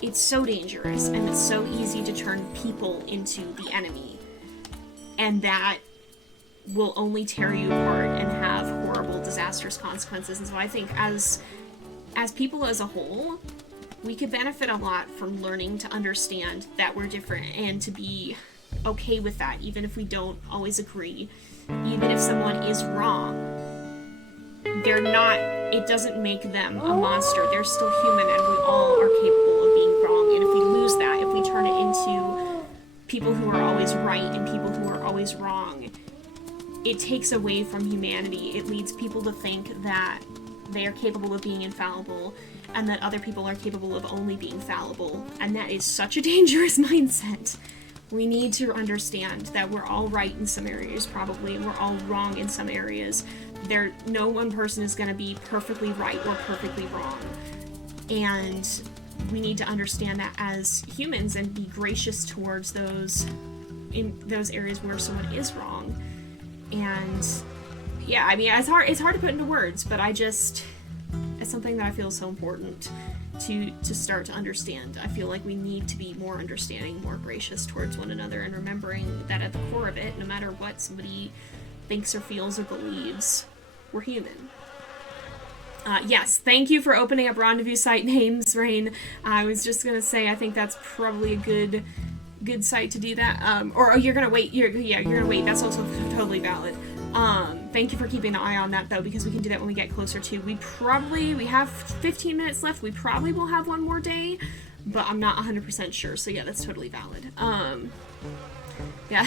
it's so dangerous, and it's so easy to turn people into the enemy. And that will only tear you apart and have horrible, disastrous consequences. And so I think as people as a whole, we could benefit a lot from learning to understand that we're different and to be okay with that, even if we don't always agree. Even if someone is wrong, it doesn't make them a monster. They're still human, and we all are capable of being wrong. And if we lose that, if we turn it into people who are always right and people who are always wrong, it takes away from humanity. It leads people to think that they are capable of being infallible, and that other people are capable of only being fallible. And that is such a dangerous mindset. We need to understand that we're all right in some areas, probably, and we're all wrong in some areas. No one person is going to be perfectly right or perfectly wrong. And we need to understand that as humans and be gracious towards those in those areas where someone is wrong. And yeah, I mean, it's hard to put into words, but it's something that I feel is so important to start to understand. I feel like we need to be more understanding, more gracious towards one another, and remembering that at the core of it, no matter what somebody thinks or feels or believes, we're human. Yes, thank you for opening up rendezvous site names, Rain. I was just gonna say, I think that's probably a good site to do that. Or you're gonna wait. You're gonna wait. That's also totally valid. Thank you for keeping an eye on that, though, because we can do that when we get closer to. We have 15 minutes left. We probably will have one more day, but I'm not 100% sure. So yeah, that's totally valid. Yeah,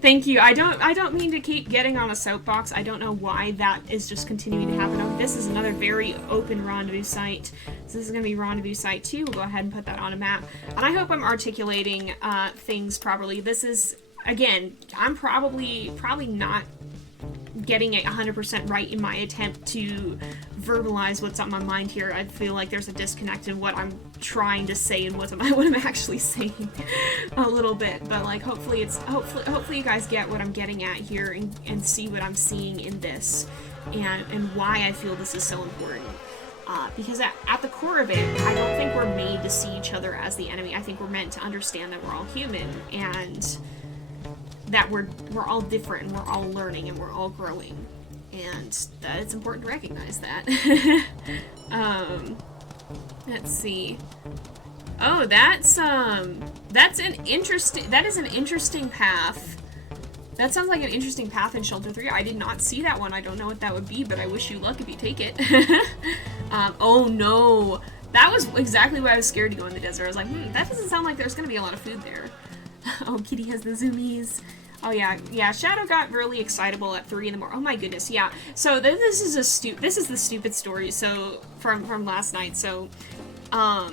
thank you. I don't mean to keep getting on a soapbox. I don't know why that is just continuing to happen. Oh, this is another very open rendezvous site. So this is going to be rendezvous site 2. We'll go ahead and put that on a map. And I hope I'm articulating things properly. This is, again, I'm probably not getting it 100% right in my attempt to verbalize what's on my mind here. I feel like there's a disconnect in what I'm trying to say and what I'm actually saying a little bit, but like hopefully you guys get what I'm getting at here and see what I'm seeing in this and why I feel this is so important. Because at the core of it, I don't think we're made to see each other as the enemy. I think we're meant to understand that we're all human and that we're all different and we're all learning and we're all growing, and that it's important to recognize that. Let's see. Oh, that is an interesting path. That sounds like an interesting path in Shelter 3. I did not see that one. I don't know what that would be, but I wish you luck if you take it. Oh no. That was exactly why I was scared to go in the desert. I was like, that doesn't sound like there's gonna be a lot of food there. Oh, Kitty has the zoomies. Oh yeah, Shadow got really excitable at 3 in the morning. Oh my goodness, yeah. So this is the stupid story. So from last night. So, I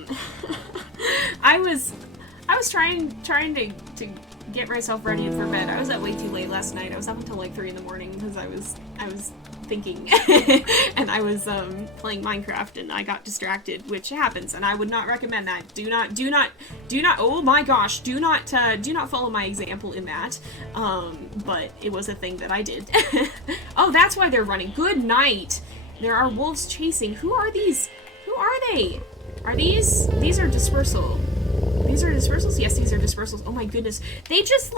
was trying to get myself ready for bed. I was up way too late last night. I was up until like 3 in the morning because I was thinking and I was playing Minecraft and I got distracted, which happens, and I would not recommend that. Do not oh my gosh, do not follow my example in that. But it was a thing that I did. Oh, that's why they're running. Good night. There are wolves chasing. Who are these? Who are they? Are these are dispersal. These are dispersals? Yes, these are dispersals. Oh my goodness. They just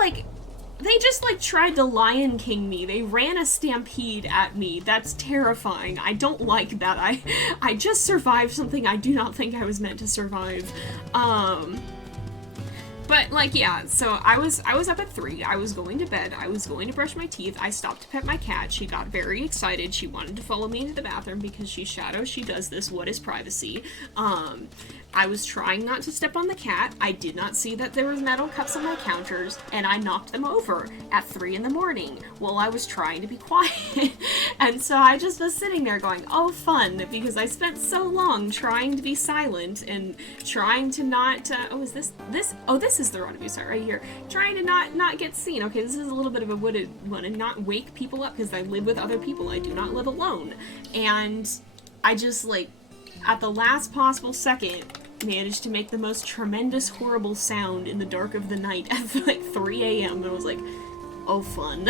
tried to Lion King me. They ran a stampede at me. That's terrifying. I don't like that. I just survived something I do not think I was meant to survive. But like, yeah, so I was up at 3. I was going to bed. I was going to brush my teeth. I stopped to pet my cat. She got very excited. She wanted to follow me into the bathroom because she's Shadow. She does this. What is privacy? I was trying not to step on the cat. I did not see that there was metal cups on my counters, and I knocked them over at 3 in the morning while I was trying to be quiet. And so I just was sitting there going, oh, fun, because I spent so long trying to be silent and trying to not, oh, is this? Oh, this is the rendezvous site right here. Trying to not get seen. Okay, this is a little bit of a wooded one, and not wake people up, because I live with other people. I do not live alone. And I just, like, at the last possible second, managed to make the most tremendous, horrible sound in the dark of the night at like 3 a.m. and I was like, oh, fun.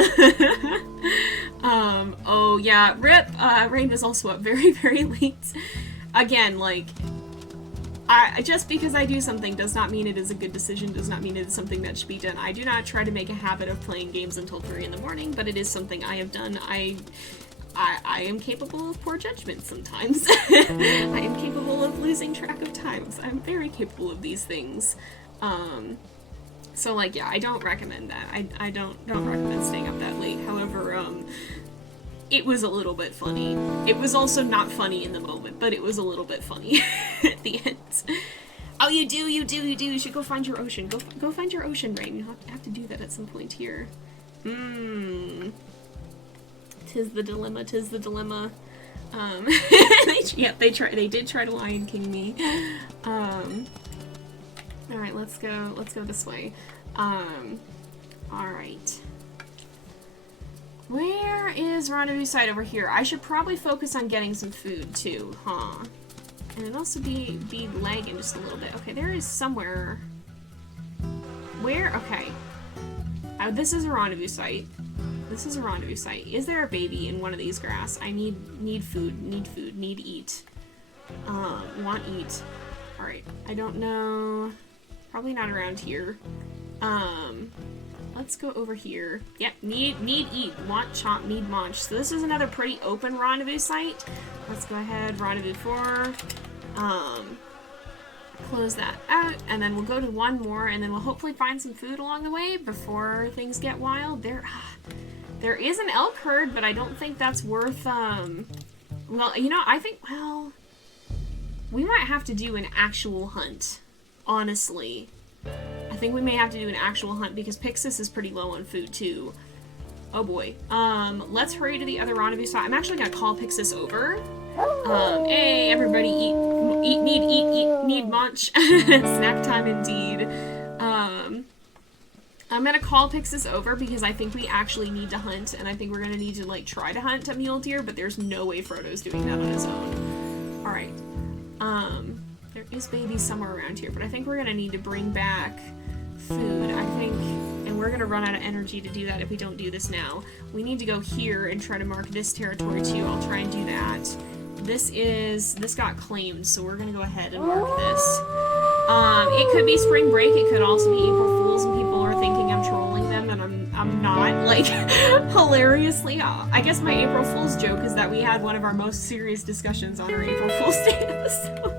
Oh yeah, rip, Rain was also up very, very late. Again, like, just because I do something does not mean it is a good decision, does not mean it is something that should be done. I do not try to make a habit of playing games until 3 in the morning, but it is something I have done. I am capable of poor judgment sometimes. I am capable of losing track of times. I'm very capable of these things. So, like, yeah, I don't recommend that. I don't recommend staying up that late. However, it was a little bit funny. It was also not funny in the moment, but it was a little bit funny at the end. Oh, you do. You should go find your ocean. Go find your ocean, Rain. You have to do that at some point here. Tis the dilemma. Yeah, they did try to Lion King me. Alright, let's go this way. Alright. Where is rendezvous site over here? I should probably focus on getting some food too, huh? And it also be lagging just a little bit. Okay, there is somewhere. Where? Okay. This is a rendezvous site. This is a rendezvous site. Is there a baby in one of these grass? I need food, need eat. Want eat. Alright, I don't know. Probably not around here. Let's go over here. Yep, need eat, want chomp, need munch. So this is another pretty open rendezvous site. Let's go ahead, rendezvous 4. Close that out, and then we'll go to one more, and then we'll hopefully find some food along the way before things get wild. There is an elk herd, but I don't think that's worth, well, you know, I think, well, we might have to do an actual hunt, honestly. I think we may have to do an actual hunt, because Pyxis is pretty low on food, too. Oh boy. Let's hurry to the other rendezvous spot. I'm actually gonna call Pyxis over. Hey, everybody, need munch. Snack time indeed. I'm gonna call Pyxis over because I think we actually need to hunt, and I think we're gonna need to, like, try to hunt a mule deer, but there's no way Frodo's doing that on his own. Alright. There is babies somewhere around here, but I think we're gonna need to bring back food, I think, and we're gonna run out of energy to do that if we don't do this now. We need to go here and try to mark this territory too. I'll try and do that. This got claimed, so we're gonna go ahead and mark this. It could be spring break, it could also be April Fools, and people are thinking I'm trolling them, and I'm not, like, hilariously. I guess my April Fool's joke is that we had one of our most serious discussions on our April Fool's Day episode.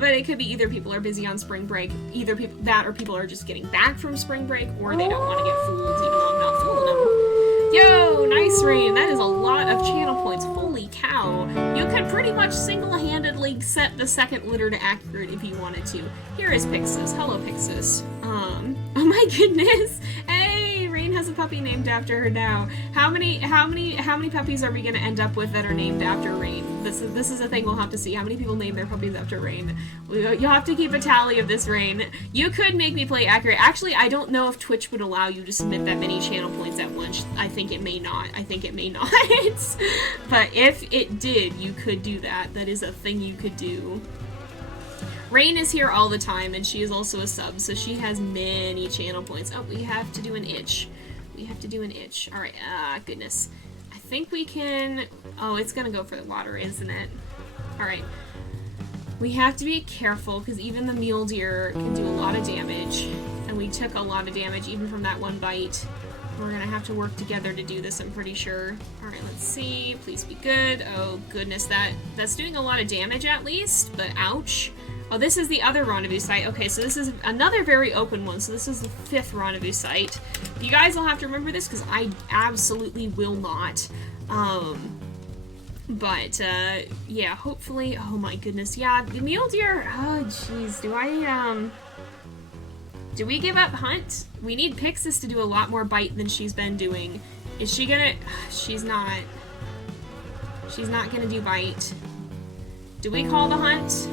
But it could be either people are busy on spring break, either or people are just getting back from spring break, or they don't want to get fooled, even though I'm not fooling them. Yo, nice, Rain. That is a lot of channel points. Holy cow. You could pretty much single-handedly set the second litter to accurate if you wanted to. Here is Pyxis. Hello, Pyxis. Oh my goodness. Hey, Rain has a puppy named after her now. How many puppies are we gonna end up with that are named after Rain? This is a thing we'll have to see. How many people name their puppies after Rain? You'll have to keep a tally of this, Rain. You could make me play accurate. Actually, I don't know if Twitch would allow you to submit that many channel points at once. I think it may not. But if it did, you could do that. That is a thing you could do. Rain is here all the time, and she is also a sub, so she has many channel points. Oh, we have to do an itch. Alright, goodness. I think we can... Oh, it's gonna go for the water, isn't it? Alright. We have to be careful, because even the mule deer can do a lot of damage, and we took a lot of damage even from that one bite. We're gonna have to work together to do this, I'm pretty sure. Alright, let's see. Please be good. Oh, goodness, that's doing a lot of damage at least, but ouch. Oh, this is the other rendezvous site. Okay, so this is another very open one. So this is the 5th rendezvous site. You guys will have to remember this because I absolutely will not. Yeah, hopefully. Oh my goodness. Yeah, the mule deer. Oh, jeez. Do we give up hunt? We need Pyxis to do a lot more bite than she's been doing. Is she gonna? She's not. She's not gonna do bite. Do we call the hunt?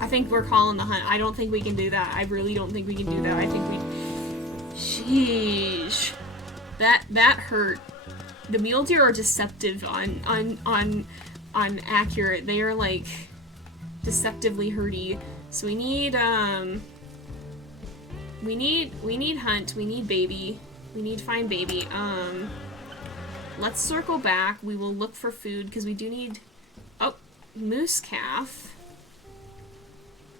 I think we're calling the hunt. I don't think we can do that. I really don't think we can do that. I think we... Sheesh. That hurt. The mule deer are deceptive on accurate. They are, like, deceptively hurty. So we need hunt, we need baby, we need find baby. Let's circle back. We will look for food because we do need, oh, moose calf.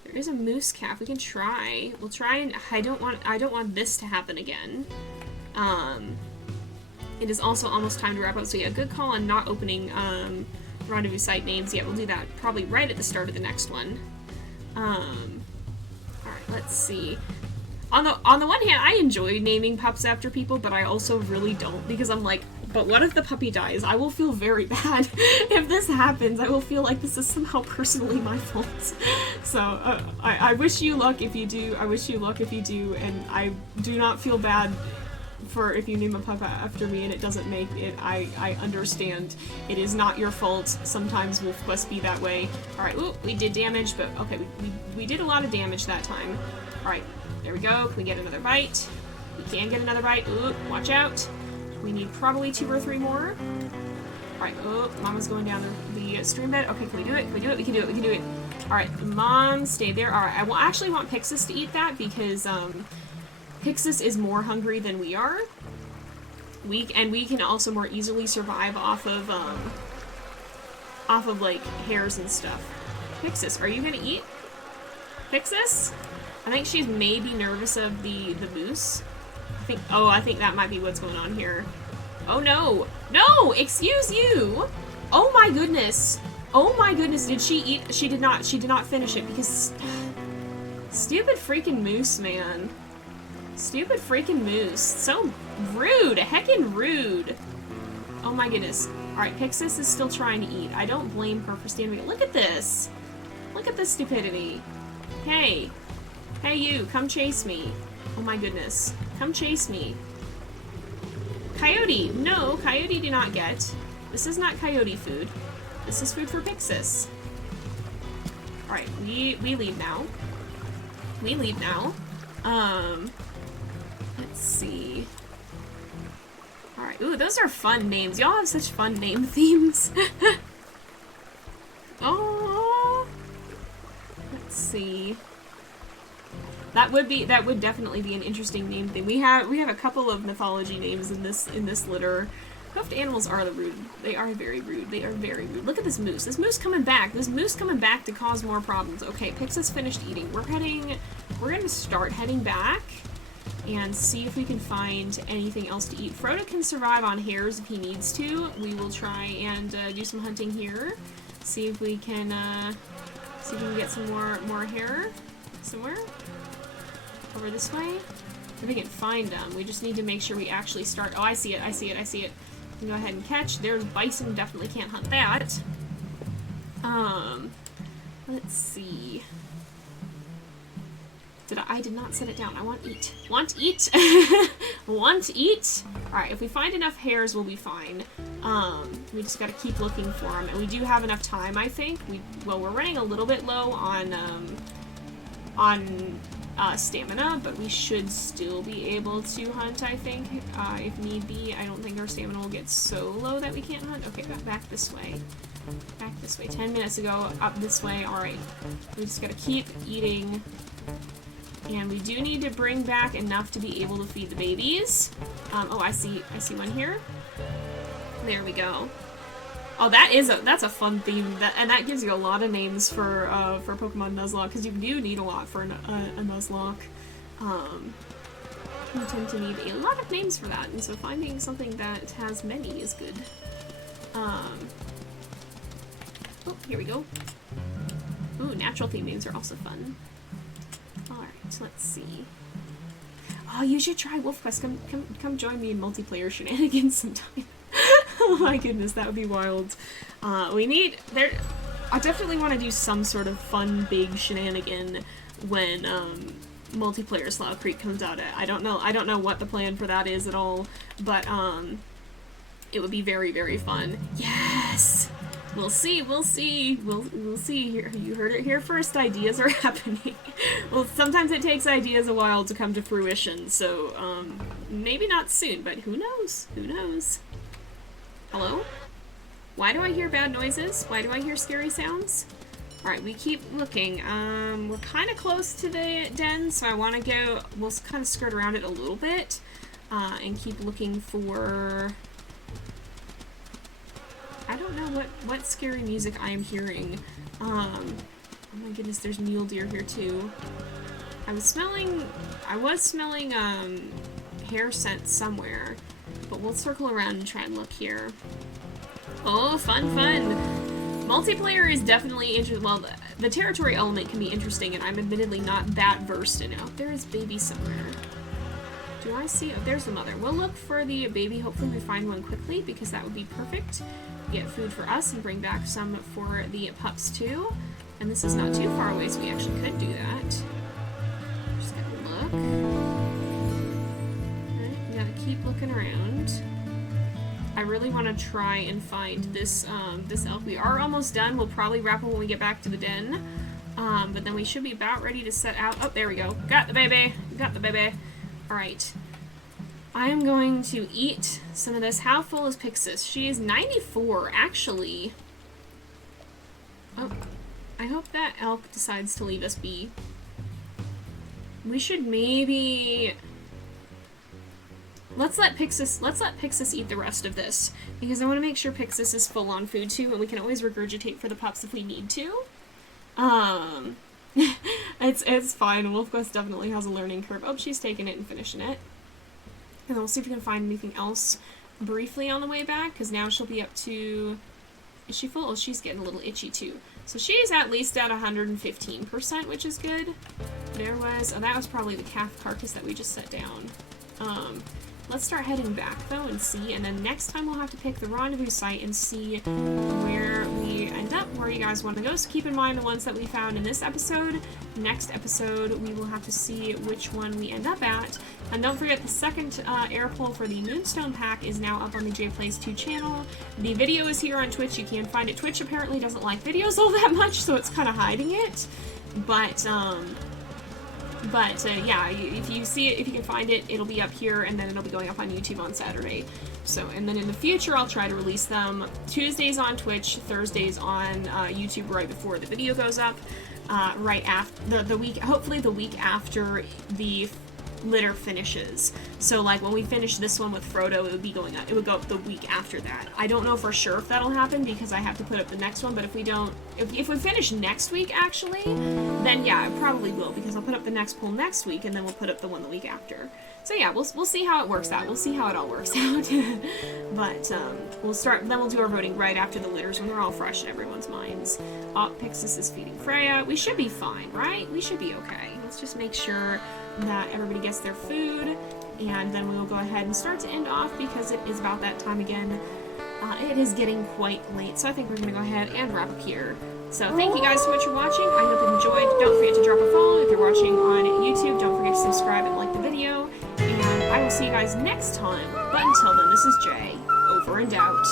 There is a moose calf. We can try. We'll try and I don't want this to happen again. It is also almost time to wrap up. So yeah, good call on not opening rendezvous site names. Yeah, we'll do that probably right at the start of the next one. Alright, let's see. On the one hand, I enjoy naming pups after people, but I also really don't, because I'm like, but what if the puppy dies? I will feel very bad. If this happens, I will feel like this is somehow personally my fault. So, I wish you luck if you do. I wish you luck if you do, and I do not feel bad for if you name a pup after me and it doesn't make it. I understand. It is not your fault. Sometimes WolfQuest be that way. Alright, ooh, we did damage, but okay, we did a lot of damage that time. Alright, there we go. Can we get another bite? We can get another bite. Ooh, watch out. We need probably 2 or 3 more. Alright, oh, Mama's going down the stream bed. Okay, can we do it? Can we do it? We can do it. We can do it. Alright, Mom, stay there. Alright, I will actually want Pyxis to eat that because, Pyxis is more hungry than we are. We can also more easily survive off of like hairs and stuff. Pyxis, are you gonna eat? Pyxis? I think she's maybe nervous of the moose. I think that might be what's going on here. Oh no! No! Excuse you! Oh my goodness! Oh my goodness, did she eat? She did not finish it because stupid freaking moose, man. Stupid freaking moose. So rude. Heckin' rude. Oh my goodness. Alright, Pyxis is still trying to eat. I don't blame her for standing. Look at this. Look at this stupidity. Hey. Hey you, come chase me. Oh my goodness. Come chase me. Coyote. No, Coyote do not get. This is not Coyote food. This is food for Pyxis. Alright, we leave now. We leave now. Let's see. Alright, ooh, those are fun names. Y'all have such fun name themes. Oh, let's see. That would definitely be an interesting name thing. We have a couple of mythology names in this litter. Hoofed animals are rude. They are very rude. They are very rude. Look at this moose. This moose coming back. This moose coming back to cause more problems. Okay, Pyxis finished eating. We're gonna start heading back and see if we can find anything else to eat. Frodo can survive on hares if he needs to. We will try and do some hunting here. See if we can get some more hair somewhere over this way. If we can find them, we just need to make sure we actually start. Oh, I see it. I see it. I see it. We can go ahead and catch. There's bison. Definitely can't hunt that. Let's see. I did not set it down. I want eat. Want eat? Want eat? Alright, if we find enough hares, we'll be fine. We just gotta keep looking for them. And we do have enough time, I think. We're running a little bit low on stamina, but we should still be able to hunt, I think, if need be. I don't think our stamina will get so low that we can't hunt. Okay, back this way. Back this way. 10 minutes ago, up this way. Alright. We just gotta keep eating. And we do need to bring back enough to be able to feed the babies. Oh, I see one here. There we go. Oh, that's a fun theme, and that gives you a lot of names for Pokemon Nuzlocke, because you do need a lot for a Nuzlocke. You tend to need a lot of names for that, and so finding something that has many is good. Oh, here we go. Ooh, natural theme names are also fun. Alright, let's see. Oh, you should try WolfQuest. Come join me in multiplayer shenanigans sometime. Oh my goodness, that would be wild. I definitely want to do some sort of fun, big shenanigan when, multiplayer Slough Creek comes out. I don't know what the plan for that is at all, but, it would be very, very fun. Yes! We'll see. We'll see. You heard it here first. Ideas are happening. Well, sometimes it takes ideas a while to come to fruition, so, maybe not soon, but who knows? Who knows? Hello? Why do I hear bad noises? Why do I hear scary sounds? Alright, we keep looking. We're kind of close to the den, so I want to go, we'll kind of skirt around it a little bit, and keep looking for, I don't know what scary music I am hearing. Oh my goodness, there's mule deer here too. I was smelling hair scent somewhere, but we'll circle around and try and look here. Oh, fun! Multiplayer is definitely interesting. Well, the territory element can be interesting, and I'm admittedly not that versed in it. Oh, there is baby somewhere. Do I see? Oh, there's the mother. We'll look for the baby. Hopefully we find one quickly, because that would be perfect. Get food for us and bring back some for the pups too. And this is not too far away, so we actually could do that. Just gotta look. Alright, we gotta keep looking around. I really want to try and find this this elk. We are almost done. We'll probably wrap it when we get back to the den. But then we should be about ready to set out. Oh, there we go. Got the baby. Got the baby. Alright. I am going to eat some of this. How full is Pyxis? She is 94, actually. Oh, I hope that elk decides to leave us be. We should maybe... Let's let Pyxis eat the rest of this, because I want to make sure Pyxis is full on food too, and we can always regurgitate for the pups if we need to. It's fine. WolfQuest definitely has a learning curve. Oh, she's taking it and finishing it. And then we'll see if we can find anything else briefly on the way back, because now she'll be up to... Is she full? Oh, she's getting a little itchy too. So she's at least at 115%, which is good. There was... Oh, that was probably the calf carcass that we just set down. Let's start heading back, though, and see, and then next time we'll have to pick the rendezvous site and see where we end up, where you guys want to go. So keep in mind the ones that we found in this episode. Next episode, we will have to see which one we end up at. And don't forget, the second air poll for the Moonstone Pack is now up on the JayPlays 2 channel. The video is here on Twitch. You can find it. Twitch apparently doesn't like videos all that much, so it's kind of hiding it. But yeah, if you see it, if you can find it, it'll be up here, and then it'll be going up on YouTube on Saturday. So, and then in the future, I'll try to release them Tuesdays on Twitch, Thursdays on YouTube right before the video goes up, right after the week, hopefully the week after the litter finishes. So like when we finish this one with Frodo, it would be going up, it would go up the week after that. I don't know for sure if that'll happen because I have to put up the next one, but if we don't, if we finish next week actually, then yeah, it probably will, because I'll put up the next poll next week and then we'll put up the one the week after. So yeah, we'll see how it works out. We'll see how it all works out. But then we'll do our voting right after the litters when they're all fresh in everyone's minds. Oh, Pyxis is feeding Freya. We should be fine, right? We should be okay. Let's just make sure that everybody gets their food, and then we will go ahead and start to end off because it is about that time again. It is getting quite late, so I think we're going to go ahead and wrap up here. So thank you guys so much for watching. I hope you enjoyed. Don't forget to drop a follow if you're watching on YouTube. Don't forget to subscribe and like the video, and I will see you guys next time. But until then, this is Jay, over and out.